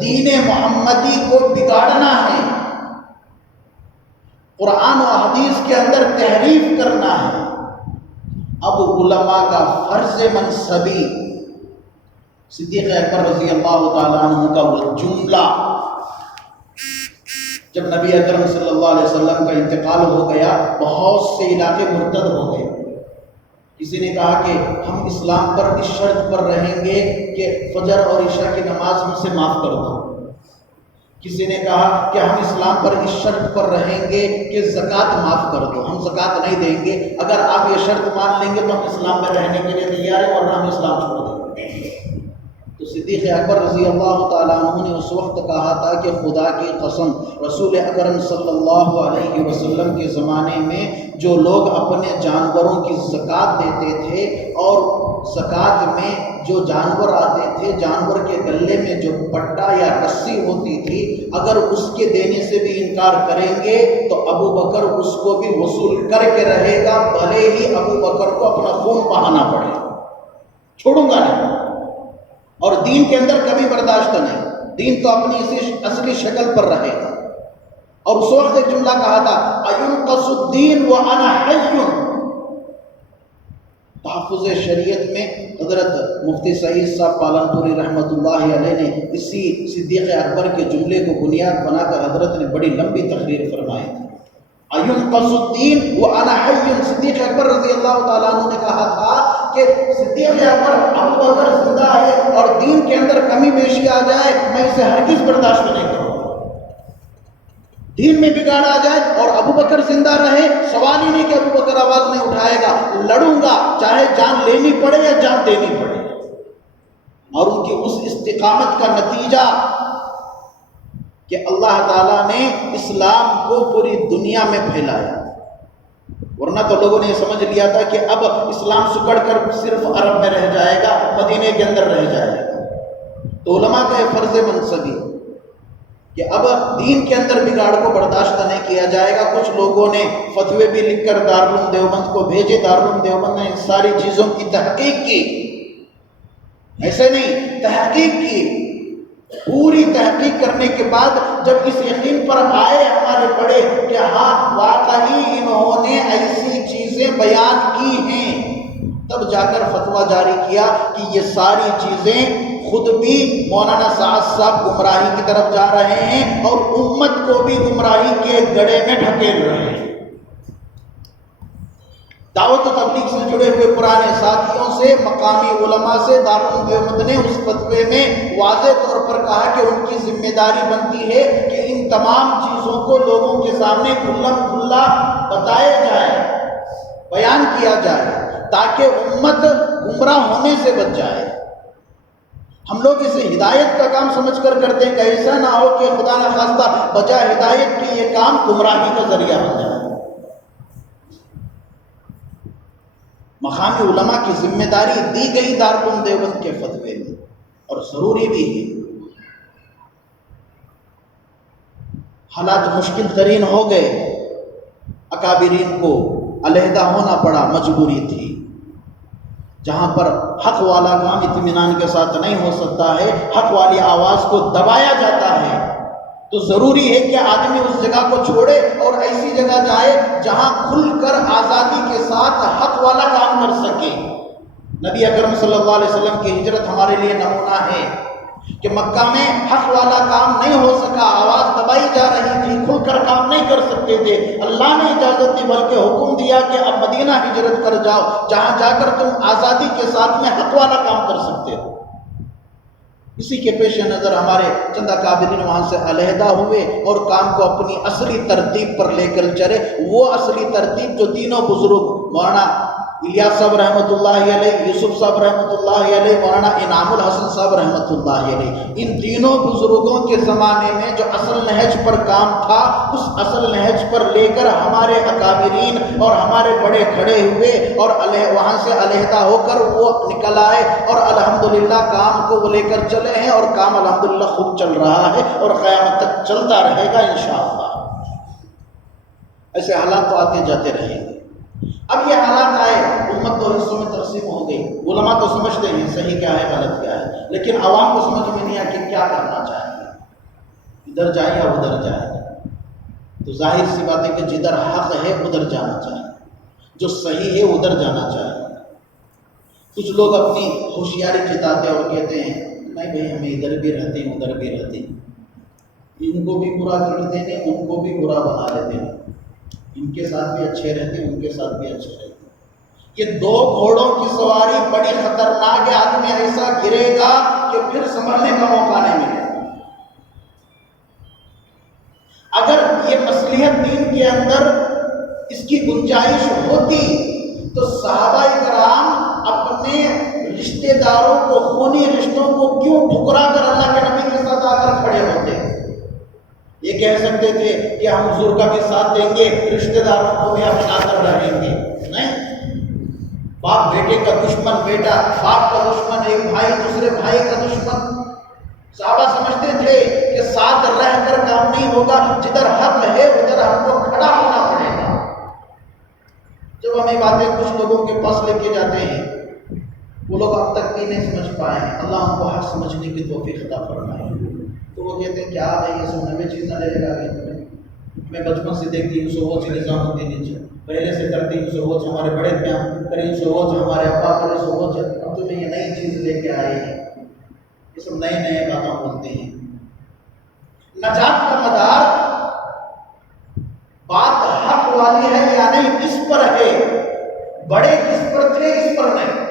دین محمدی کو بگاڑنا ہے، قرآن و حدیث کے اندر تحریف کرنا ہے۔ اب علماء کا فرض منصبی، صدیق اکبر رضی اللہ تعالیٰ عنہ کا وہ جملہ جب نبی اکرم صلی اللہ علیہ وسلم کا انتقال ہو گیا، بہت سے علاقے مرتد ہو گئے۔ کسی نے کہا کہ ہم اسلام پر اس شرط پر رہیں گے کہ فجر اور عشاء کی نماز ہم سے معاف کر دو۔ کسی نے کہا کہ ہم اسلام پر اس شرط پر رہیں گے کہ زکوٰۃ معاف کر دو، ہم زکوٰۃ نہیں دیں گے، اگر آپ یہ شرط مان لیں گے تو ہم اسلام میں رہنے کے لیے تیار ہیں، ورنہ ہم اسلام چھوڑ دیں گے۔ تو صدیق اکبر رضی اللہ تعالیٰ عنہ نے اس وقت کہا تھا کہ خدا کی قسم، رسول اکرم صلی اللہ علیہ وسلم کے زمانے میں جو لوگ اپنے جانوروں کی زکوٰۃ دیتے تھے اور زکوٰۃ میں جو جانور آتے تھے، جانور کے گلے میں جو پٹا یا رسی ہوتی تھی، اگر اس کے دینے سے بھی انکار کریں گے تو ابو بکر اس کو بھی وصول کر کے رہے گا، بھلے ہی ابو بکر کو اپنا خون بہانا پڑے، چھوڑوں گا نہیں۔ اور دین کے اندر کبھی برداشت نہیں، دین تو اپنی اسی اصلی شکل پر رہے گا۔ اور اس وقت ایک جملہ کہا تھا، اَيُنْقَصُ الدِّينُ وَأَنَا حَيٌّ۔ تحفظ شریعت میں حضرت مفتی سعید صاحب پالنپوری رحمۃ اللہ علیہ نے اسی صدیق اکبر کے جملے کو بنیاد بنا کر حضرت نے بڑی لمبی تقریر فرمائی تھی۔ اَيُنْقَصُ الدِّينُ وَأَنَا حَيٌّ۔ صدیق اکبر رضی اللہ تعالیٰ عنہ نے کہا تھا کہ صدیق اکبر ابو بکر زندہ ہے اور دین کے اندر کمی بیشی آ جائے میں اسے ہرگز برداشت نہیں کروں گا، دین میں بگاڑ آ جائے اور ابو بکر زندہ رہے، سوال ہی نہیں کہ ابو بکر آواز نہیں اٹھائے گا، لڑوں گا چاہے جان لینی پڑے یا جان دینی پڑے۔ اور ان کی اس استقامت کا نتیجہ کہ اللہ تعالیٰ نے اسلام کو پوری دنیا میں پھیلایا، ورنہ تو لوگوں نے یہ سمجھ لیا تھا کہ اب اسلام سکڑ کر صرف عرب میں رہ جائے گا، مدینے کے اندر رہ جائے گا۔ تو علماء کا یہ فرض منصبی کہ اب دین کے اندر بگاڑ کو برداشت نہیں کیا جائے گا۔ کچھ لوگوں نے فتوے بھی لکھ کر دارالعلوم دیوبند کو بھیجے، دارالعلوم دیوبند نے ان ساری چیزوں کی تحقیق کی، ایسے نہیں تحقیق کی، پوری تحقیق کرنے کے بعد جب اس یقین پر آئے ہمارے بڑے کہ ہاں واقعی انہوں نے ایسی چیزیں بیان کی ہیں، تب جا کر فتویٰ جاری کیا کہ یہ ساری چیزیں خود بھی مولانا سعد صاحب گمراہی کی طرف جا رہے ہیں اور امت کو بھی گمراہی کے گڑھے میں ڈھکیل رہے ہیں۔ دعوت و تبلیغ سے جڑے ہوئے پرانے ساتھیوں سے، مقامی علماء سے دارالعلوم دیوبند نے اس فتوے میں واضح طور پر کہا کہ ان کی ذمہ داری بنتی ہے کہ ان تمام چیزوں کو لوگوں کے سامنے کھلم کھلا بتایا جائے، بیان کیا جائے، تاکہ امت گمراہ ہونے سے بچ جائے۔ ہم لوگ اسے ہدایت کا کام سمجھ کر کرتے ہیں کہ ایسا نہ ہو کہ خدا نخواستہ بجائے ہدایت کے یہ کام گمراہی کا ذریعہ بن جائے۔ مقامی علماء کی ذمہ داری دی گئی دارالعلوم دیوبند کے فتوے میں، اور ضروری بھی ہے۔ حالات مشکل ترین ہو گئے، اکابرین کو علیحدہ ہونا پڑا، مجبوری تھی۔ جہاں پر حق والا کام اطمینان کے ساتھ نہیں ہو سکتا ہے، حق والی آواز کو دبایا جاتا ہے، تو ضروری ہے کہ آدمی اس جگہ کو چھوڑے اور ایسی جگہ جائے جہاں کھل کر آزادی کے ساتھ حق والا کام کر سکے۔ نبی اکرم صلی اللہ علیہ وسلم کی ہجرت ہمارے لیے نمونہ ہے کہ مکہ میں حق والا کام نہیں ہو سکا، آواز دبائی جا رہی تھی، کھل کر کام نہیں کر سکتے تھے۔ اللہ نے اجازت دی، بلکہ حکم دیا کہ اب مدینہ ہجرت کر جاؤ، جہاں جا کر تم آزادی کے ساتھ میں حق والا کام کر سکتے ہو۔ اسی کے پیش نظر ہمارے چند اکابرین وہاں سے علیحدہ ہوئے اور کام کو اپنی اصلی ترتیب پر لے کر چلے، وہ اصلی ترتیب جو تینوں بزرگ مولانا الیاس صاحب رحمۃ اللہ علیہ، یوسف صاحب رحمۃ اللہ علیہ، مولانا انعام الحسن صاحب رحمۃ اللہ علیہ، ان تینوں بزرگوں کے زمانے میں جو اصل نہج پر کام تھا، اس اصل نہج پر لے کر ہمارے اکابرین اور ہمارے بڑے کھڑے ہوئے اور وہاں سے علیحدہ ہو کر وہ نکل آئے، اور الحمدللہ کام کو وہ لے کر چلے ہیں، اور کام الحمدللہ خوب چل رہا ہے اور قیامت تک چلتا رہے گا انشاءاللہ۔ ایسے حالات تو آتے جاتے رہیں گے۔ اب یہ حالات آئے، امت دو حصوں میں تقسیم ہو گئی۔ علماء تو سمجھتے ہیں صحیح کیا ہے غلط کیا ہے، لیکن عوام کو سمجھ میں نہیں آیا کہ کیا کرنا چاہیے، ادھر جائیں یا ادھر جائیں۔ تو ظاہر سی بات ہے کہ جدھر حق ہے ادھر جانا چاہیے، جو صحیح ہے ادھر جانا چاہیے۔ کچھ لوگ اپنی ہوشیاری جتاتے اور کہتے ہیں نہیں بھائی ہمیں ادھر بھی رہتے ہیں ادھر بھی رہتے ہیں، ان کو بھی برا کرتے ہیں ان کو بھی برا بنا لیتے ہیں، ان کے ساتھ بھی اچھے رہتے ہیں ان کے ساتھ بھی اچھے رہتے ہیں۔ یہ دو گھوڑوں کی سواری بڑی خطرناک ہے، آدمی ایسا گرے گا کہ پھر سنبھلنے کا موقع نہیں ملے گا۔ اگر یہ مصلحت دین کے اندر اس کی گنجائش ہوتی تو صحابہ کرام اپنے رشتہ داروں کو، خونی رشتوں کو کیوں ٹھکرا کر اللہ کے نبی کے ساتھ آ کر کھڑے ہوتے؟ یہ کہہ سکتے تھے کہ ہم حضور کا بھی ساتھ دیں گے، رشتہ داروں کو بھی اپنا کر رہیں گے۔ نہیں، باپ بیٹے کا دشمن بیٹا، باپ کا دشمن ایک بھائی دوسرے بھائی کا دشمن۔ صحابہ سمجھتے تھے کہ ساتھ رہ کر کام نہیں ہوگا، جدھر حق ہے ادھر ہم کو کھڑا ہونا پڑے گا۔ جب ہم یہ باتیں کچھ لوگوں کے پاس لے کے جاتے ہیں، وہ لوگ اب تک بھی نہیں سمجھ پائے، اللہ ان کو حق سمجھنے کی توفیق عطا فرمائے۔ تو وہ کہتے ہیں کیا بھائی یہ سب نئے چیز نہ لے گا کہ میں بچپن سے دیکھتی ہوں سوچ نظام الدین پہلے سے کرتی ہوں سوچ، ہمارے بڑے کریں سوچ، ہمارے ابا کرے سوچ، اب تمہیں یہ نئی چیز لے کے آئے ہیں، یہ سب نئے نئے باتیں بولتے ہیں۔ نجات کا مدار بات حق والی ہے یا نہیں اس پر ہے، بڑے کس پر تھے اس پر نہیں۔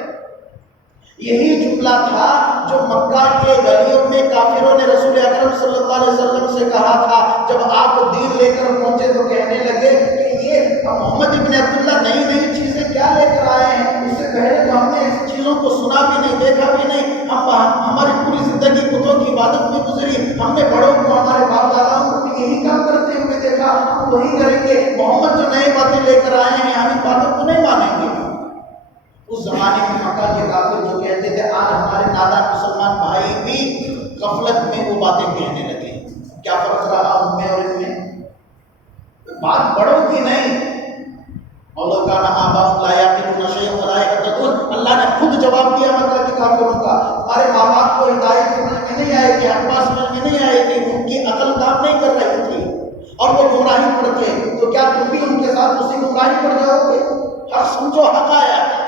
یہی جملہ تھا جو مکہ کے گلیوں میں کافروں نے رسول اکرم صلی اللہ علیہ وسلم سے کہا تھا۔ جب آپ دین لے کر پہنچے تو کہنے لگے کہ یہ محمد ابن عبداللہ نئی نئی چیزیں کیا لے کر آئے ہیں، اس سے پہلے تو ہم نے ایسی چیزوں کو سنا بھی نہیں، دیکھا بھی نہیں، ہماری پوری زندگی بتوں کی عبادت میں گزری، ہم نے بڑوں کو، ہمارے باپ داداؤں کو بھی یہی کام کرتے ہوئے دیکھا، ہم وہی کریں گے۔ محمد جو نئی باتیں لے کر آئے ہیں ہم ان باتوں کو نہیں مانیں گے۔ اس زمانے میں مکہ کے کافر جو کہتے تھے آج ہمارے نادان مسلمان بھائی بھی غفلت میں وہ باتیں کہنے لگے۔ کیا فرق رہا ان میں اور ان میں؟ بات بڑوں کی نہیں، اللہ کا نام آبا لا یعقلون شیئا ولا یہتدون، اللہ نے خود جواب دیا مکہ کے کافروں کا ہمارے ماں باپ کو ہدایت سمجھ میں نہیں آئی تھی، حق بات سمجھ میں نہیں آئی تھی، ان کی عقل کام نہیں کر رہی تھی اور وہ گمراہی پر تھے، تو کیا تم بھی ان کے ساتھ اسی گمراہی پر جاؤ گے؟ حق سمجھو، حق آیا ہے۔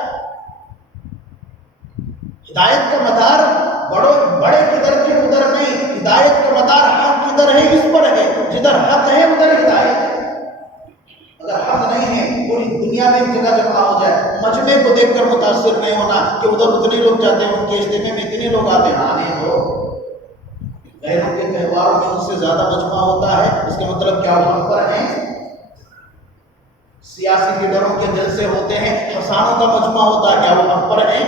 ہدایت کا مدار بڑے کدھر تھے ادھر نہیں، ہدایت کا مدار حق کدھر ہے اس پر ہے، جدھر حق ہے ادھر ہدایت ہے۔ اگر حق نہیں ہے، پوری دنیا میں ایک جگہ جمع ہو جائے، مجمع کو دیکھ کر متاثر نہیں ہونا کہ ادھر اتنے لوگ جاتے ہیں، ان کے اجتماع میں اتنے لوگ آتے ہیں، آنے دو۔ غیروں کے تہواروں میں ان سے زیادہ مجمع ہوتا ہے، اس کا مطلب کیا وہ حق پر ہیں؟ سیاسی لیڈروں کے جلسے ہوتے ہیں، افسانوں کا مجمع ہوتا ہے، کیا وہ حق پر ہیں؟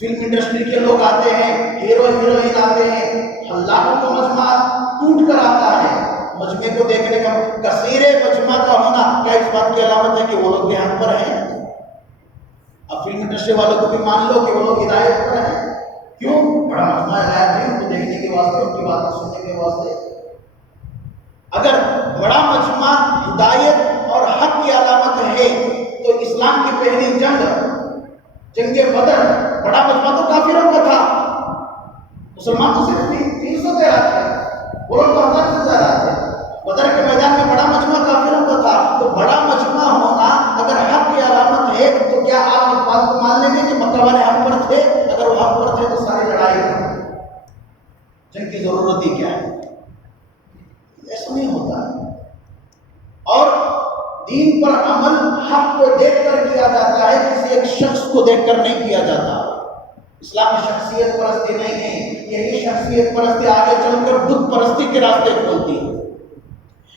فلم انڈسٹری کے لوگ آتے ہیں، ہیرو ہیروئن آتے ہیں، لاکھوں کا مجمع ٹوٹ کر آتا ہے، مجمع کو دیکھنے کا کثیر مجمع کا ہونا کیا اس بات کی علامت ہے کہ وہ لوگ بھی حق پر ہیں؟ اب فلم انڈسٹری والوں کو بھی مان لو کہ وہ لوگ ہدایت پر ہیں، کیوں؟ بڑا مجمع غائب ہے ان کو دیکھنے کے واسطے، ان کی باتیں سننے کے واسطے۔ اگر بڑا مجمع ہدایت اور حق کی علامت ہے تو اسلام کی پہلی جنگ بدر بڑا مجمع تو کافروں کا تھا، مسلمان تو صرف 300 تیرہ تھے، وہ لوگ 1000 سے زیادہ تھے۔ بدر کے میدان میں بڑا مجمع کافروں کا تھا، تو بڑا مجمع ہونا اگر حق کی علامت ہے تو کیا آپ اس بات کو مان لیں گے کہ مکہ والے حق پر تھے؟ اگر وہ حق پر تھے تو ساری لڑائی جنگ کی ضرورت ہی کیا ہے؟ ایسا نہیں ہوتا ہے۔ اور دین پر عمل حق کو دیکھ کر کیا جاتا ہے، کسی ایک شخص کو دیکھ کر نہیں کیا جاتا۔ اسلام میں شخصیت پرستی نہیں ہے، یہی شخصیت پرستی آگے چل کر بت پرستی کے راستے کھولتی ہے۔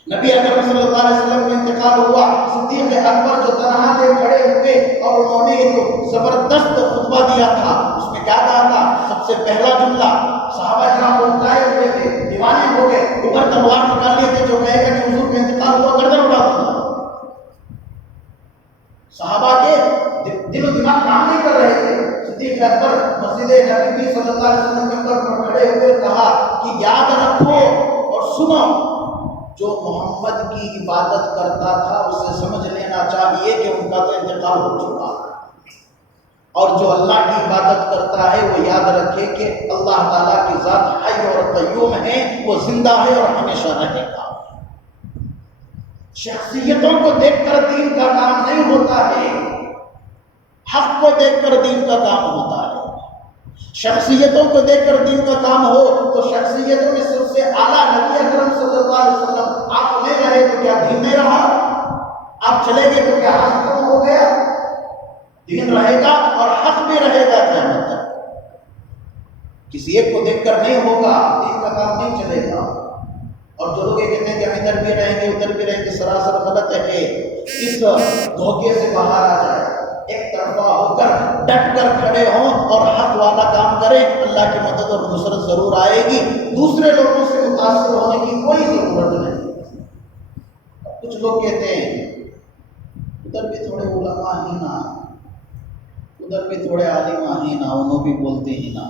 نبی اکرم صلی اللہ علیہ وسلم کا انتقال ہوا، صدیق اکبر جو تنہا تھے کھڑے ہوئے اور انہوں نے ایک زبردست خطبہ دیا تھا، اس میں کیا کہا تھا؟ سب سے پہلا جملہ، صحابہ کرام اٹھائے ہوئے تھے، دیوانے ہو گئے، اوپر تلوار نکال لیے تھے، جو کہے گا کہ حضور کا انتقال ہوا گردن اڑا دوں گا۔ صحابہ کے دل و دماغ کام نہیں کر رہے تھے۔ صدیق اکبر مسجد نبوی صلی اللہ علیہ وسلم کے اندر پر کھڑے ہوئے کہا کہ یاد رکھو اور سنو، جو محمد کی عبادت کرتا تھا اسے سمجھ لینا چاہیے کہ ان کا تو انتقال ہو چکا ہے، اور جو اللہ کی عبادت کرتا ہے وہ یاد رکھے کہ اللہ تعالیٰ کی ذات حی اور قیوم ہے، وہ زندہ ہے اور ہمیشہ رہے گا۔ شخصیتوں کو دیکھ کر دین کا کام نہیں ہوتا ہے، حق کو دیکھ کر دین کا کام ہوتا ہے۔ شخصیتوں کو دیکھ کر دین کا کام ہو تو شخصیتوں میں سب سے اعلیٰ نبی اکرم صلی اللہ علیہ وسلم، آپ نہیں رہے تو کیا دین نہیں رہا؟ آپ چلے گئے تو کیا حق ختم ہو گیا؟ دین رہے گا اور حق بھی رہے گا قیامت تک۔ کسی ایک کو دیکھ کر نہیں ہوگا، دین کا کام نہیں چلے گا۔ اور جو لوگ یہ کہتے ہیں کہ ہم ادھر بھی رہیں گے ادھر بھی رہیں گے، سراسر غلط ہے۔ اس دھوکے سے باہر آ جائے، ایک طرفہ ہو کر ڈٹ کر کھڑے ہوں اور حق والا کام کریں، اللہ کی مدد اور نصرت ضرور آئے گی۔ دوسرے لوگوں سے متاثر ہونے کی کوئی ضرورت نہیں۔ کچھ لوگ کہتے ہیں ادھر بھی تھوڑے علماء ہی نا، ادھر بھی تھوڑے عالم ہی نا، انہوں بھی بولتے ہی نا۔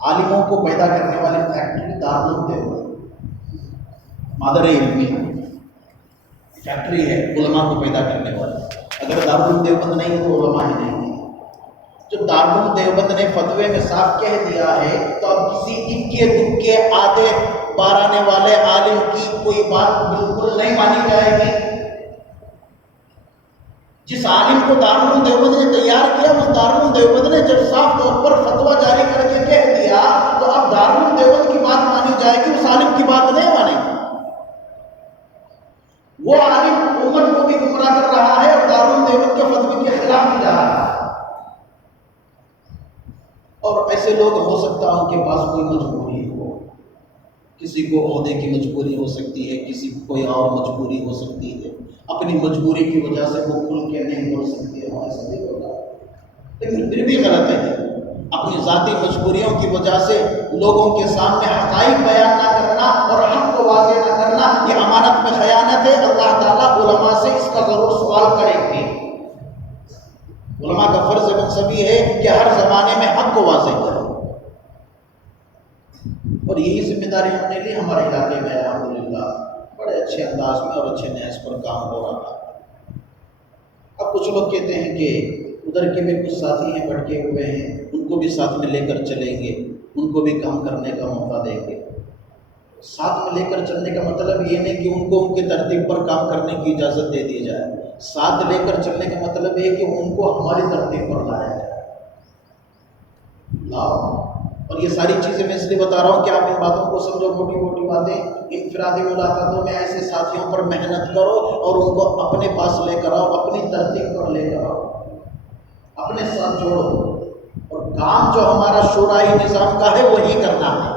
عالموں کو پیدا کرنے والی فیکٹری دارالعلوم دیوبند، مادر علمی فیکٹری ہے علماء کو پیدا کرنے والی۔ اگر دارالعلوم دیوبند نہیں ہے تو علماء ہی نہیں ہے۔ جو دارالعلوم دیوبند نے فتوے میں صاف کہہ دیا ہے تو اب کسی اکے دکے آدھے بارانے والے عالم کی کوئی بات بالکل نہیں مانی جائے گی۔ جس عالم کو دارالعلوم دیوبند نے تیار کیا، اس دارالعلوم دیوبند نے جب صاف طور پر فتویٰ جاری کر کے کہہ دیا تو اب دارالعلوم دیوبند کی بات مانی جائے گی، اس عالم کی بات نہیں مانے گی۔ وہ عالم امت کو بھی گمراہ کر رہا ہے اور دارالعلوم دیوبند کے فتوے کے خلاف بھی جا رہا ہے۔ اور ایسے لوگ ہو سکتا ہے ان کے پاس کوئی مجبوری ہو، کسی کو عہدے کی مجبوری ہو سکتی ہے، کسی کو کوئی اور مجبوری ہو سکتی ہے، اپنی مجبوری کی وجہ سے وہ کھل کے نہیں بول سکتے ہیں، ایسا نہیں ہوگا۔ لیکن پھر بھی غلط ہے، اپنی ذاتی مجبوریوں کی وجہ سے لوگوں کے سامنے حقائق بیان نہ کرنا اور حق کو واضح نہ کرنا، یہ امانت میں خیانت ہے۔ اللہ تعالیٰ علماء سے اس کا ضرور سوال کریں گے۔ علماء کا فرض منصبی ہے کہ ہر زمانے میں حق کو واضح کریں، اور یہی ذمہ داری ہم نے لی۔ ہمارے علاقے میں الحمدللہ بڑے اچھے انداز میں اور اچھے نیز پر کام ہو رہا ہے۔ اب کچھ لوگ کہتے ہیں کہ ادھر کے بھی کچھ ساتھی ہیں بھٹکے ہوئے ہیں، ان کو بھی ساتھ میں لے کر چلیں گے، ان کو بھی کام کرنے کا موقع دیں گے۔ ساتھ میں لے کر چلنے کا مطلب یہ نہیں کہ ان کو ان کی ترتیب پر کام کرنے کی اجازت دے دی جائے، ساتھ لے کر چلنے کا مطلب یہ کہ ان کو ہماری ترتیب پر لایا جائے۔ اور یہ ساری چیزیں میں اس لیے بتا رہا ہوں کہ آپ ان باتوں کو سمجھو، موٹی موٹی باتیں انفرادی ملاقاتوں میں ایسے ساتھیوں پر محنت کرو اور ان کو اپنے پاس لے کر آؤ، اپنی ترتیب پر لے کر آؤ، اپنے ساتھ جوڑو، اور کام جو ہمارا شورائی نظام کا ہے وہی کرنا ہے۔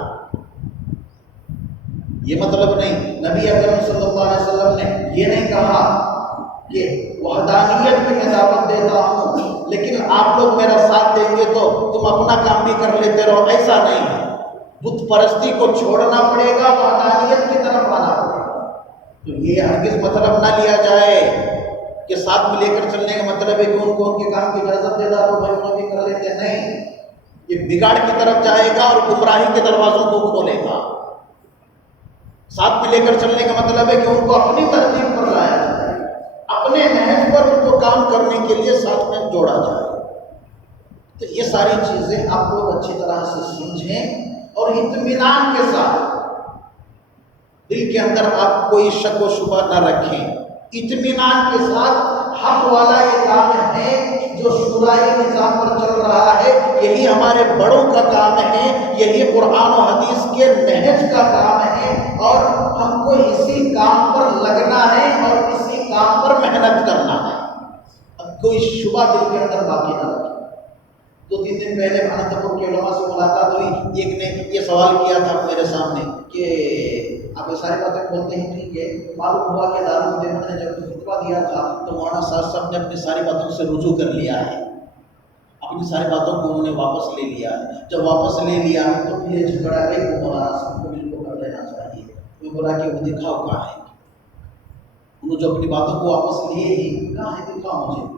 یہ مطلب نہیں، نبی اکرم صلی اللہ علیہ وسلم نے یہ نہیں کہا کہ وحدانیت کی میں دعوت دیتا ہوں لیکن آپ لوگ میرا ساتھ دیں گے تو تم اپنا کام بھی کر لیتے رہو، ایسا نہیں۔ بت پرستی کو چھوڑنا پڑے گا، وحدانیت کی طرف آنا پڑے گا۔ تو یہ ہرگز مطلب نہ لیا جائے کہ ساتھ میں لے کر چلنے کا مطلب ہے کہ ان کو ان کے کام کی اجازت دے دو بھائی انہوں بھی کر لیتے، نہیں، یہ بگاڑ کی طرف جائے گا اور گمراہی کے دروازوں کو کھولے گا۔ ساتھ میں لے کر چلنے کا مطلب ہے کہ ان کو اپنی ترتیب پر لایا جائے، اپنے نہج پر ان کو کام کرنے کے لیے ساتھ میں جوڑا جائے۔ تو یہ ساری چیزیں آپ لوگ اچھی طرح سے سمجھیں اور اطمینان کے ساتھ، دل کے اندر آپ کوئی شک و شبہ نہ رکھیں، اطمینان کے ساتھ حق والا یہ کام ہے جو شورائی نظام پر چل رہا ہے، یہی ہمارے بڑوں کا کام ہے، یہی قرآن و حدیث کے نہج کا کام ہے، اور ہم کو اسی کام پر لگنا ہے اور اسی کام پر محنت کرنا ہے۔ اب کوئی شبہ دل کے اندر باقی نہ رکھے۔ 2-3 دن پہلے اننت پور کے علماء سے ملاقات ہوئی، ایک نے یہ سوال کیا تھا میرے سامنے کہ آپ یہ ساری باتیں بولتے ہیں ٹھیک ہے، معلوم ہوا کہ دارالمعلمین نے جب خطبہ دیا تھا تو مولانا صاحب نے اپنی ساری باتوں سے رجوع کر لیا ہے، اپنی ساری باتوں کو انہوں نے واپس لے لیا ہے۔ جب واپس لے لیا تو یہ جھگڑا گئی وہ مولانا صاحب کو بالکل کر لینا چاہیے۔ میں بولا کہ وہ دکھاؤ کہاں ہے، انہوں جو اپنی باتوں کو واپس لیے ہی کہاں ہے، دکھاؤ مجھے۔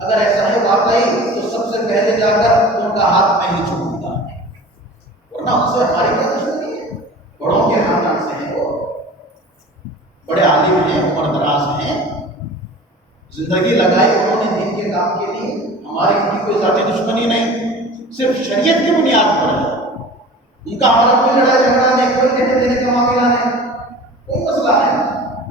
اگر ایسا ہے واقعی تو سب سے پہلے جا کر ان کا ہاتھ میں ہی چوموں گا، ورنہ ان سے ہماری کیا دشمنی ہے؟ بڑوں کے خاندان سے ہیں، وہ بڑے عالم ہیں، عمر دراز ہیں، زندگی لگائی انہوں نے دین کے کام کے لیے، ہماری ان کی کوئی ذاتی دشمنی نہیں، صرف شریعت کی بنیاد پر ہے۔ ان کا ہمارا کوئی لڑائی جھگڑا نہیں، کوئی کہنے دینے کا معاملہ نہیں، کوئی مسئلہ نہیں۔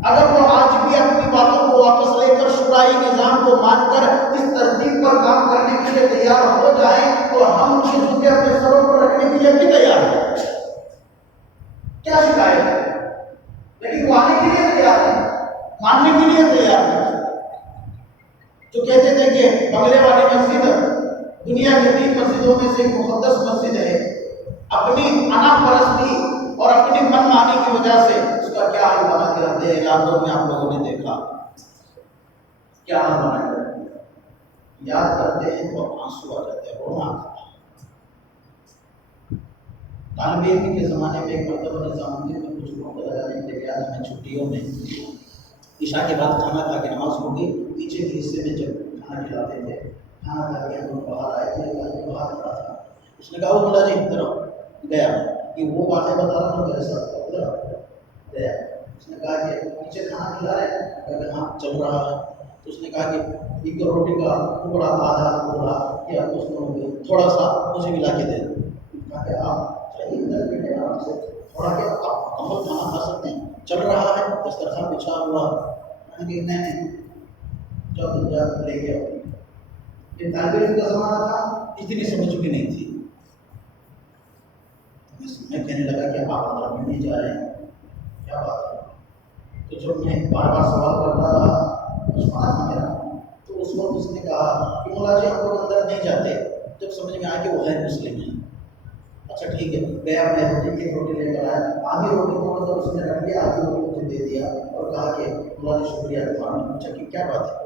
اگر وہ آج بھی اپنی باتوں کو واپس لے کر شورائی نظام کو مان کر اس ترتیب پر کام کرنے کے لیے تیار ہو جائیں تو ہم ان کے جوتے اپنے سروں پر رکھنے کے لیے بھی تیار ہیں، کیا شکایت ہے؟ لیکن وہ آنے کے لیے تیار ہے، ماننے کے لیے تیار ہے۔ جو کہتے تھے کہ بنگلے والی مسجد دنیا کی 3 مسجدوں میں سے ایک مقدس مسجد ہے، اپنی انا پرستی اور اپنی من مانی کی وجہ سے اس کا کیا حال بنا کے رکھتے ہیں، علاقوں میں آپ لوگوں نے دیکھا کیا حال بنا کے رکھتے ہیں، یاد کرتے ہیں تو آنسو آ جاتے ہیں، رونا آتا ہے۔ طالب علم کے زمانے میں ایک مرتبہ نظام الدین میں کچھ لوگوں کو لگانے کے لیے گیا تھا، میں چھٹیوں میں عشاء کے بعد کھانا کھا کے نماز ہو گئی، پیچھے کے حصے میں جب کھانا کھلاتے تھے، کھانا کھا کے ہم باہر آئے تھے، باہر کھڑا تھا، اس نے کہا وہ ملا جی ادھر آؤ، گیا کہ وہ واقعہ بتا رہا ہوں میرے ساتھ، ادھر آؤ، گیا، اس نے کہا کہ پیچھے کھانا کھلا رہے ہیں، کہ ہاں چل رہا ہے، تو اس نے کہا کہ ایک روٹی کا ٹکڑا آدھا ٹکڑا یا اس کو تھوڑا سا مجھے ملا کے دے دو، کہا کہ آپ چلیے ادھر بیٹھے آرام سے، تھوڑا کہ آپ مکمل کھانا کھا سکتے ہیں، چل رہا ہے، دسترخوان بچھا ہوا، میں نے کہا نہیں جب جا لے کے آؤ۔ یہ طالب علم کا زمانہ تھا، اتنی سمجھ بھی نہیں تھی، میں کہنے لگا کہ آپ اندر میں نہیں جا رہے ہیں، کیا بات ہے؟ تو جب میں بار بار سوال کرتا رہا، سنا تھا میرا، تو اس وقت اس نے کہا کہ مولا جی ہم لوگ اندر نہیں جاتے، جب سمجھ میں آیا کہ وہ غیر مسلم ہیں۔ اچھا ٹھیک ہے، گیا میں روٹی کی روٹی لے کر آیا، آدھی روٹی کو مطلب اس نے رکھ لیا، آدھی روٹی مجھے دے دیا اور کہا کہ مولا جی شکریہ تمہارا۔ پوچھا کہ کیا بات ہے؟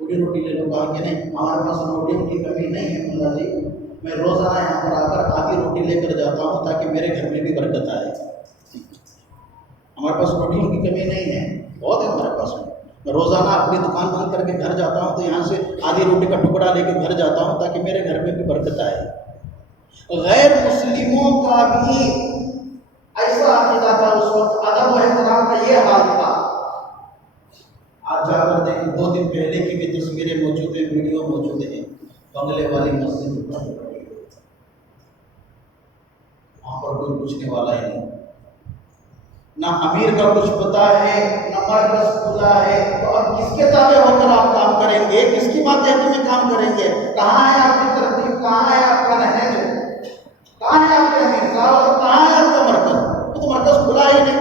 پوری روٹی لے لو، کہا کہ نہیں ہمارے پاس روٹیوں کی کمی نہیں ہے مولا جی، میں روزانہ یہاں پر آ کر آدھی روٹی لے کر جاتا ہوں تاکہ میرے گھر میں بھی برکت آئے۔ ہمارے پاس روٹیوں کی کمی نہیں ہے، بہت ہے ہمارے پاس، میں روزانہ اپنی دکان بند کر کے گھر جاتا ہوں تو یہاں سے آدھی روٹی کا ٹکڑا لے کے گھر جاتا ہوں تاکہ میرے گھر میں بھی برکت آئے۔ غیر مسلموں کا بھی ایسا عقیدہ تھا اس وقت، ادب و احترام کا یہ حال تھا، آج جا کر دیکھیں 2 دن پہلے کی بھی تصویریں موجود ہیں، ویڈیو موجود ہیں، بنگلے والی مسجد بند پڑی ہے، وہاں پر کوئی پوچھنے والا ہی نہیں، نہ امیر کا کچھ پتا ہے نہ مرکز کھلا ہے، تو اب کس کے تابع ہو کر آپ کام کریں گے؟ کس کی ماتحتی میں کام کریں گے؟ کہاں ہے آپ کی ترتیب؟ کہاں ہے آپ کا نہج؟ کہاں ہے آپ کے امیر صاحب اور کہاں ہے آپ کا مرکز؟ وہ تو مرکز کھلا ہی نہیں۔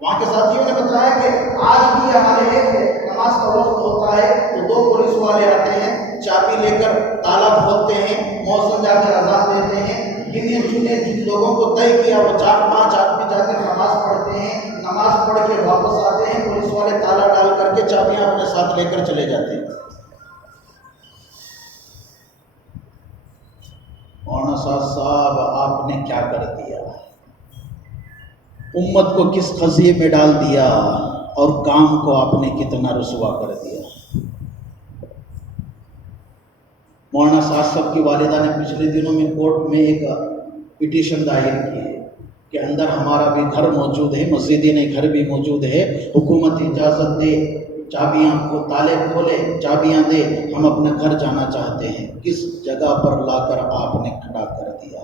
وہاں کے ساتھیوں نے بتایا کہ آج بھی ہمارے نماز کا وقت ہوتا ہے تو 2 پولیس والے آتے ہیں، چابی لے کر تالا کھولتے ہیں، مؤذن جا کر اذان دیتے ہیں، گنے چنے جن لوگوں کو طے کیا وہ 4-5 آدمی جا کر نماز پڑھتے ہیں، نماز پڑھ کے واپس آتے ہیں، پولیس والے تالا ڈال کر کے چابیاں اپنے ساتھ لے کر چلے جاتے ہیں۔ مولانا صاحب آپ نے کیا کر دیا؟ امت کو کس قضیے میں ڈال دیا اور کام کو آپ نے کتنا رسوا کر دیا۔ مولانا صاحب کی والدہ نے پچھلے دنوں میں کورٹ میں ایک پٹیشن دائر کی ہے کہ اندر ہمارا بھی گھر موجود ہے، مسجد نہیں گھر بھی موجود ہے، حکومت اجازت دے، چابیاں کو تالے کھولے، چابیاں دے، ہم اپنے گھر جانا چاہتے ہیں۔ کس جگہ پر لا کر آپ نے کھڑا کر دیا؟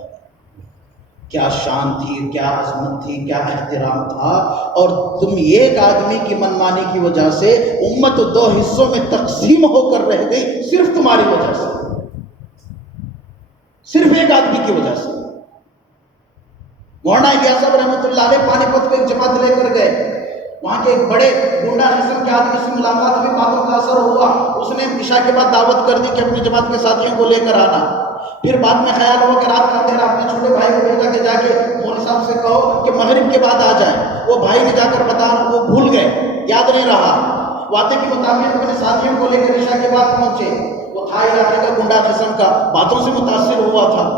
کیا شان تھی، کیا عظمت تھی، کیا احترام تھا، اور تم ایک آدمی کی منمانی کی وجہ سے امت 2 حصوں میں تقسیم ہو کر رہ گئی، صرف تمہاری وجہ سے، صرف ایک آدمی کی وجہ سے۔ مولانا الیاس صاحب رحمۃ اللہ علیہ پانی پت کو ایک جماعت لے کر گئے، وہاں کے ایک بڑے گنڈا قسم کے آدمی سے ملاقات ہوئی، باتوں کا اثر ہوا، اس نے عشاء کے بعد دعوت کر دی کہ اپنی جماعت کے ساتھیوں کو لے کر آنا۔ پھر بعد میں خیال ہوا کہ رات کا اندھیرا، اپنے چھوٹے بھائی کو بھیجا کہ جا کے مولوی صاحب سے کہو کہ مغرب کے بعد آ جائیں۔ وہ بھائی نے جا کر بتا، وہ بھول گئے، یاد نہیں رہا۔ وعدے کے مطابق اپنے ساتھیوں کو لے کر عشاء کے بعد پہنچے۔ وہ تھا علاقے کا گنڈا قسم کا، باتوں سے متاثر ہوا تھا،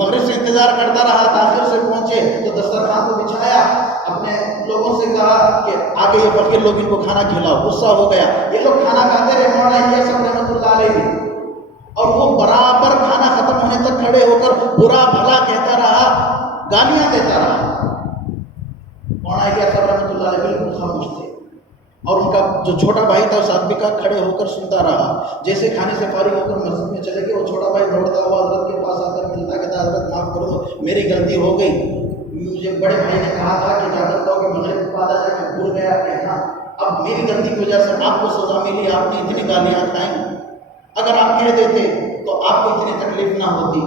مغرب سے انتظار کرتا رہا، تاخیر سے پہنچے تو دسترخوان کو بچھایا، اپنے لوگوں سے کہا کہ آگے یہ فقیر لوگ ان کو کھانا کھلاؤ۔ غصہ ہو گیا، یہ لوگ کھانا کھاتے رہے، مولانا الیاس صاحب رحمۃ اللہ علیہ، اور وہ برابر کھانا ختم ہونے تک کھڑے ہو کر برا بھلا کہتا رہا، گالیاں دیتا رہا۔ مولانا الیاس صاحب رحمۃ اللہ علیہ بالکل خاموش تھے، اور ان کا جو چھوٹا بھائی تھا اس آدمی کا کھڑے ہو کر سنتا رہا۔ جیسے کھانے سے فارغ ہو کر مسجد میں چلے گئے، وہ چھوٹا بھائی دوڑتا ہوا حضرت کے پاس آ کر ملتا، کہتا حضرت معاف کر دو، میری غلطی ہو گئی، مجھے بڑے بھائی نے کہا تھا کہ جا کر کہ مغرب کے بعد آ جا کے بھول گیا کہنا، اب میری غلطی کی وجہ سے آپ کو سزا ملی، آپ نے اتنی گالیاں کھائیں، اگر آپ کہہ دیتے تو آپ کو اتنی تکلیف نہ ہوتی،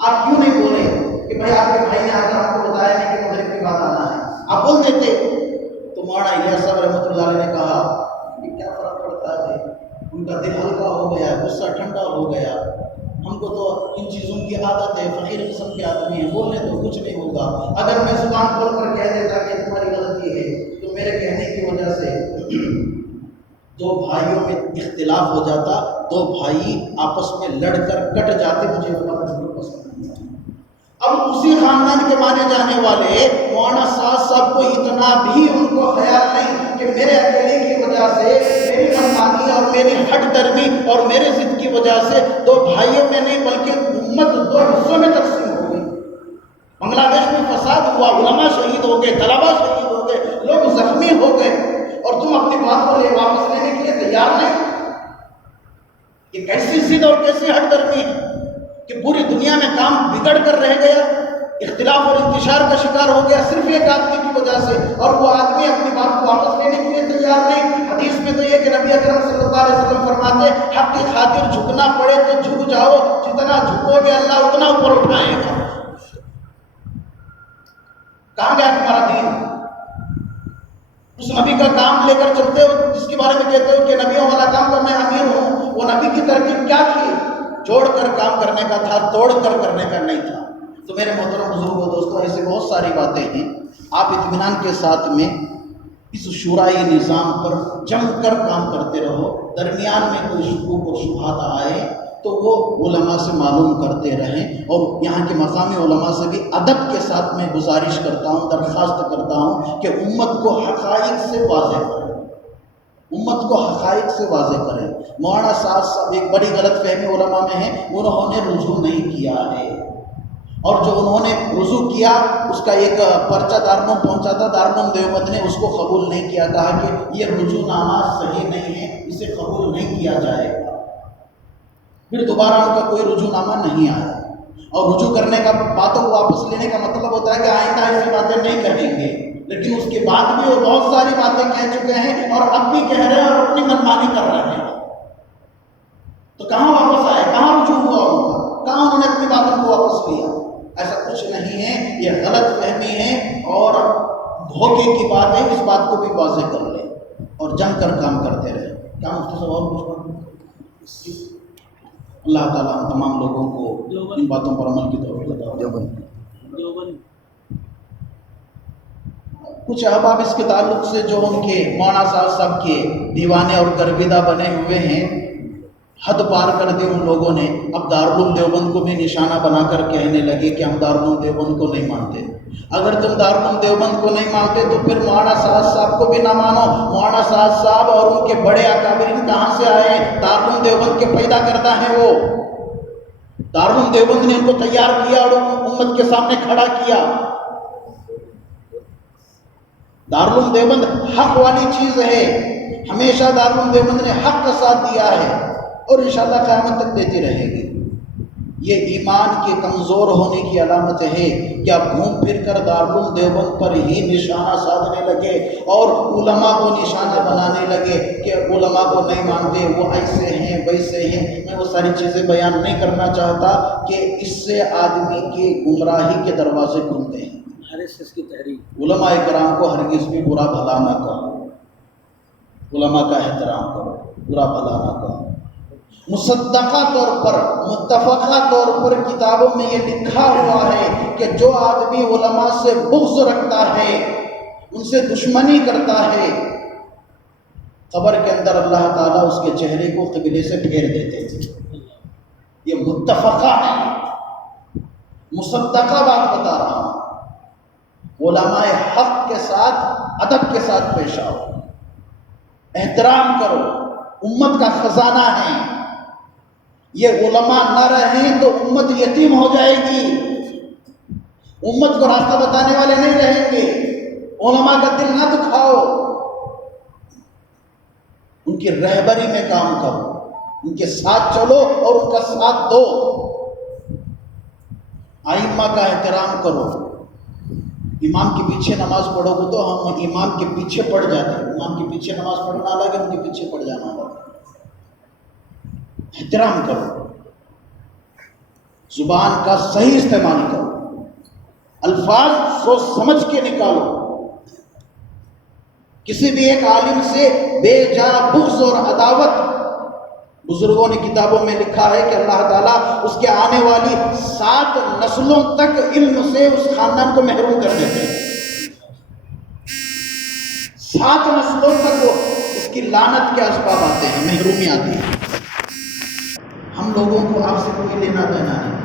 آپ کیوں نہیں بولے کہ بھائی آپ کے بھائی نے آ کر آپ کو بتایا نہیں کہ مغرب کے بعد آنا ہے، آپ بول دیتے۔ تو مولانا الیاس صاحب رحمۃ اللہ علیہ نے کہا کہ کیا فرق پڑتا ہے، ان کا دل ہلکا ہو گیا، غصہ ٹھنڈا ہو گیا، ہم کو تو ان چیزوں کی عادت ہے، فقیر قسم کے آدمی ہیں، بولنے تو کچھ نہیں ہوگا، اگر میں زبان کھول کر کہہ دیتا کہ تمہاری غلطی ہے تو میرے کہنے کی وجہ سے 2 بھائیوں میں اختلاف ہو جاتا، 2 بھائی آپس میں لڑ کر کٹ جاتے، مجھے وہ بات بالکل پسند نہیں ہے۔ اب اسی خاندان کے مانے جانے والے مولانا صاحب کو اتنا بھی ان کو خیال نہیں کہ میرے اکیلے کی وجہ سے، میری منمانی اور میری ہٹ درمی اور میرے ضد کی وجہ سے 2 بھائیوں میں نہیں بلکہ امت 2 حصوں میں تقسیم ہو گئی۔ بنگلہ دیش میں فساد ہوا، علماء شہید ہو گئے، طلباء شہید ہو گئے، لوگ زخمی ہو گئے، اور تم اپنی بات کو واپس لینے کے لیے تیار نہیں۔ یہ کیسی ضد اور کیسی ہٹ درمی ہے کہ پوری دنیا میں کام بگڑ کر رہ گیا، اختلاف اور انتشار کا شکار ہو گیا صرف ایک آدمی کی وجہ سے، اور وہ آدمی اپنی بات کو واپس لینے کے لیے تیار نہیں۔ حدیث میں تو یہ کہ نبی اکرم صلی اللہ علیہ وسلم فرماتے حق کی خاطر جھکنا پڑے تو جھک جاؤ، جتنا جھکو گے اللہ اتنا اوپر اٹھائے گا۔ کہاں گیا تمہارا دین؟ اس نبی کا کام لے کر چلتے ہو جس کے بارے میں کہتے ہو کہ نبیوں والا کام کا میں امیر ہوں، وہ نبی کی ترتیب کیا تھی؟ جوڑ کر کام کرنے کا تھا، توڑ کر کرنے کا نہیں تھا۔ تو میرے محترم بزرگوں دوستوں، ایسے بہت ساری باتیں ہیں، آپ اطمینان کے ساتھ میں اس شورائی نظام پر جم کر کام کرتے رہو، درمیان میں کوئی شکوک و شبہات آئے تو وہ علماء سے معلوم کرتے رہیں، اور یہاں کے مقامی علماء سے بھی ادب کے ساتھ میں گزارش کرتا ہوں، درخواست کرتا ہوں کہ امت کو حقائق سے واضح کریں، امت کو حقائق سے واضح کریں۔ مولانا صاحب ایک بڑی غلط فہمی علماء میں ہے، انہوں نے رجوع نہیں کیا ہے، اور جو انہوں نے رجوع کیا اس کا ایک پرچہ دارالعلوم پہنچا تھا، دارالعلوم دیوبند نے اس کو قبول نہیں کیا، کہا کہ یہ رجوع نامہ صحیح نہیں ہے، اسے قبول نہیں کیا جائے گا۔ پھر دوبارہ ان کا کوئی رجوع نامہ نہیں آیا، اور رجوع کرنے کا باتوں کو واپس لینے کا مطلب ہوتا ہے کہ آئندہ ایسی باتیں نہیں کہیں گے، لیکن اس کے بعد بھی وہ بہت ساری باتیں کہہ چکے ہیں اور اب بھی کہہ رہے ہیں اور اپنی منمانی کر رہے ہیں۔ تو کہاں واپس آئے، کہاں رجوع ہوا ان کا، کہاں انہوں نے اپنی باتوں کو واپس لیا؟ ایسا کچھ نہیں ہے، یہ غلط فہمی ہے اور دھوکے کی بات ہے، اس بات کو بھی واضح کر لیں اور جم کر کام کرتے رہیں۔ کیا مفتی صاحب اور کچھ بات؟ اللہ تعالیٰ ہم تمام لوگوں کو ان باتوں پر عمل کی توفیق عطا فرمائے۔ کچھ احباب اس کے تعلق سے جو ان کے مولانا صاحب کے دیوانے اور گرویدہ بنے ہوئے ہیں، حد پار کر دی ان لوگوں نے، اب دارالعلوم دیوبند کو بھی نشانہ بنا کر کہنے لگے کہ ہم دارالعلوم دیوبند کو نہیں مانتے۔ اگر تم دارالعلوم دیوبند کو نہیں مانتے تو پھر مولانا صاحب کو بھی نہ مانو۔ مولانا صاحب اور ان کے بڑے اکابرین کہاں سے آئے؟ دارالعلوم دیوبند کے پیدا کردہ ہیں وہ۔ دارالعلوم دیوبند نے ان کو تیار کیا اور امت کے سامنے کھڑا کیا۔ دارالعلوم دیوبند حق والی چیز ہے، ہمیشہ دارالعلوم دیوبند نے حق کا ساتھ دیا ہے اور انشاءاللہ قیامت تک دیتی رہے گی۔ یہ ایمان کے کمزور ہونے کی علامت ہے کہ آپ گھوم پھر کر دارالعلوم دیوبند پر ہی نشانہ سادھنے لگے اور علماء کو نشانہ بنانے لگے کہ علماء کو نہیں مانتے، وہ ایسے ہیں ویسے ہیں۔ میں وہ ساری چیزیں بیان نہیں کرنا چاہتا کہ اس سے آدمی کے گمراہی کے دروازے کھلتے ہیں۔ کی تحریک علماء کرام کو ہرگز بھی برا بھلا نہ کہو، علماء کا احترام کرو، برا بھلا نہ کہو۔ مصدقہ طور پر، متفقہ طور پر کتابوں میں یہ لکھا ہوا ہے کہ جو آدمی علماء سے بغض رکھتا ہے، ان سے دشمنی کرتا ہے، قبر کے اندر اللہ تعالیٰ اس کے چہرے کو قبلے سے پھیر دیتے ہیں۔ یہ متفقہ ہے، مصدقہ بات بتا رہا ہوں۔ علماء حق کے ساتھ ادب کے ساتھ پیش آؤ، احترام کرو، امت کا خزانہ ہے۔ یہ علماء نہ رہیں تو امت یتیم ہو جائے گی، امت کو راستہ بتانے والے نہیں رہیں گے۔ علماء کا دل نہ دکھاؤ، ان کی رہبری میں کام کرو، ان کے ساتھ چلو اور ان کا ساتھ دو۔ ائمہ کا احترام کرو۔ امام کے پیچھے نماز پڑھو گے تو ہم امام کے پیچھے پڑ جاتے ہیں، امام کے پیچھے نماز پڑھنا الگ ہے، ان کے پیچھے پڑ جانا الگ ہے۔ احترام کرو، زبان کا صحیح استعمال کرو، الفاظ سوچ سمجھ کے نکالو۔ کسی بھی ایک عالم سے بے جا بغض اور عداوت، بزرگوں نے کتابوں میں لکھا ہے کہ اللہ تعالیٰ اس کے آنے والی 7 نسلوں تک علم سے اس خاندان کو محروم کر دیتے ہیں۔ 7 نسلوں تک وہ اس کی لعنت کے اسباب آتے ہیں، محرومی آتی ہے۔ ہم لوگوں کو آپ سے کوئی لینا دینا نہیں،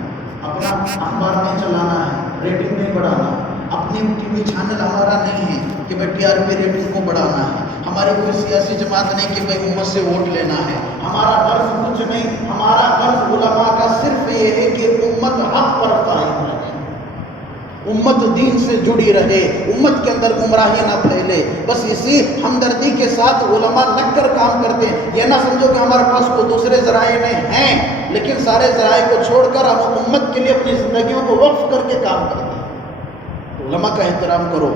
اپنا اخبار نہیں چلانا ہے، ریٹنگ نہیں بڑھانا، اپنی ٹی وی چینل ہمارا نہیں ہے کہ بھائی ٹی آر پی ریٹنگ کو بڑھانا ہے، ہماری کوئی سیاسی جماعت نہیں کہ بھائی امت سے ووٹ لینا ہے، ہمارا غرض کچھ نہیں، ہمارا غرض علماء کا صرف یہ ہے کہ امت حق پر قائم رہے، امت دین سے جڑی رہے، امت کے اندر گمراہی نہ پھیلے۔ بس اسی ہمدردی کے ساتھ علماء لگ کر کام کرتے ہیں۔ یہ نہ سمجھو کہ ہمارے پاس کوئی دوسرے ذرائع نہیں ہیں، لیکن سارے ذرائع کو چھوڑ کر ہم امت کے لیے اپنی زندگیوں کو وقف کر کے کام کرتے ہیں۔ علماء کا احترام کرو،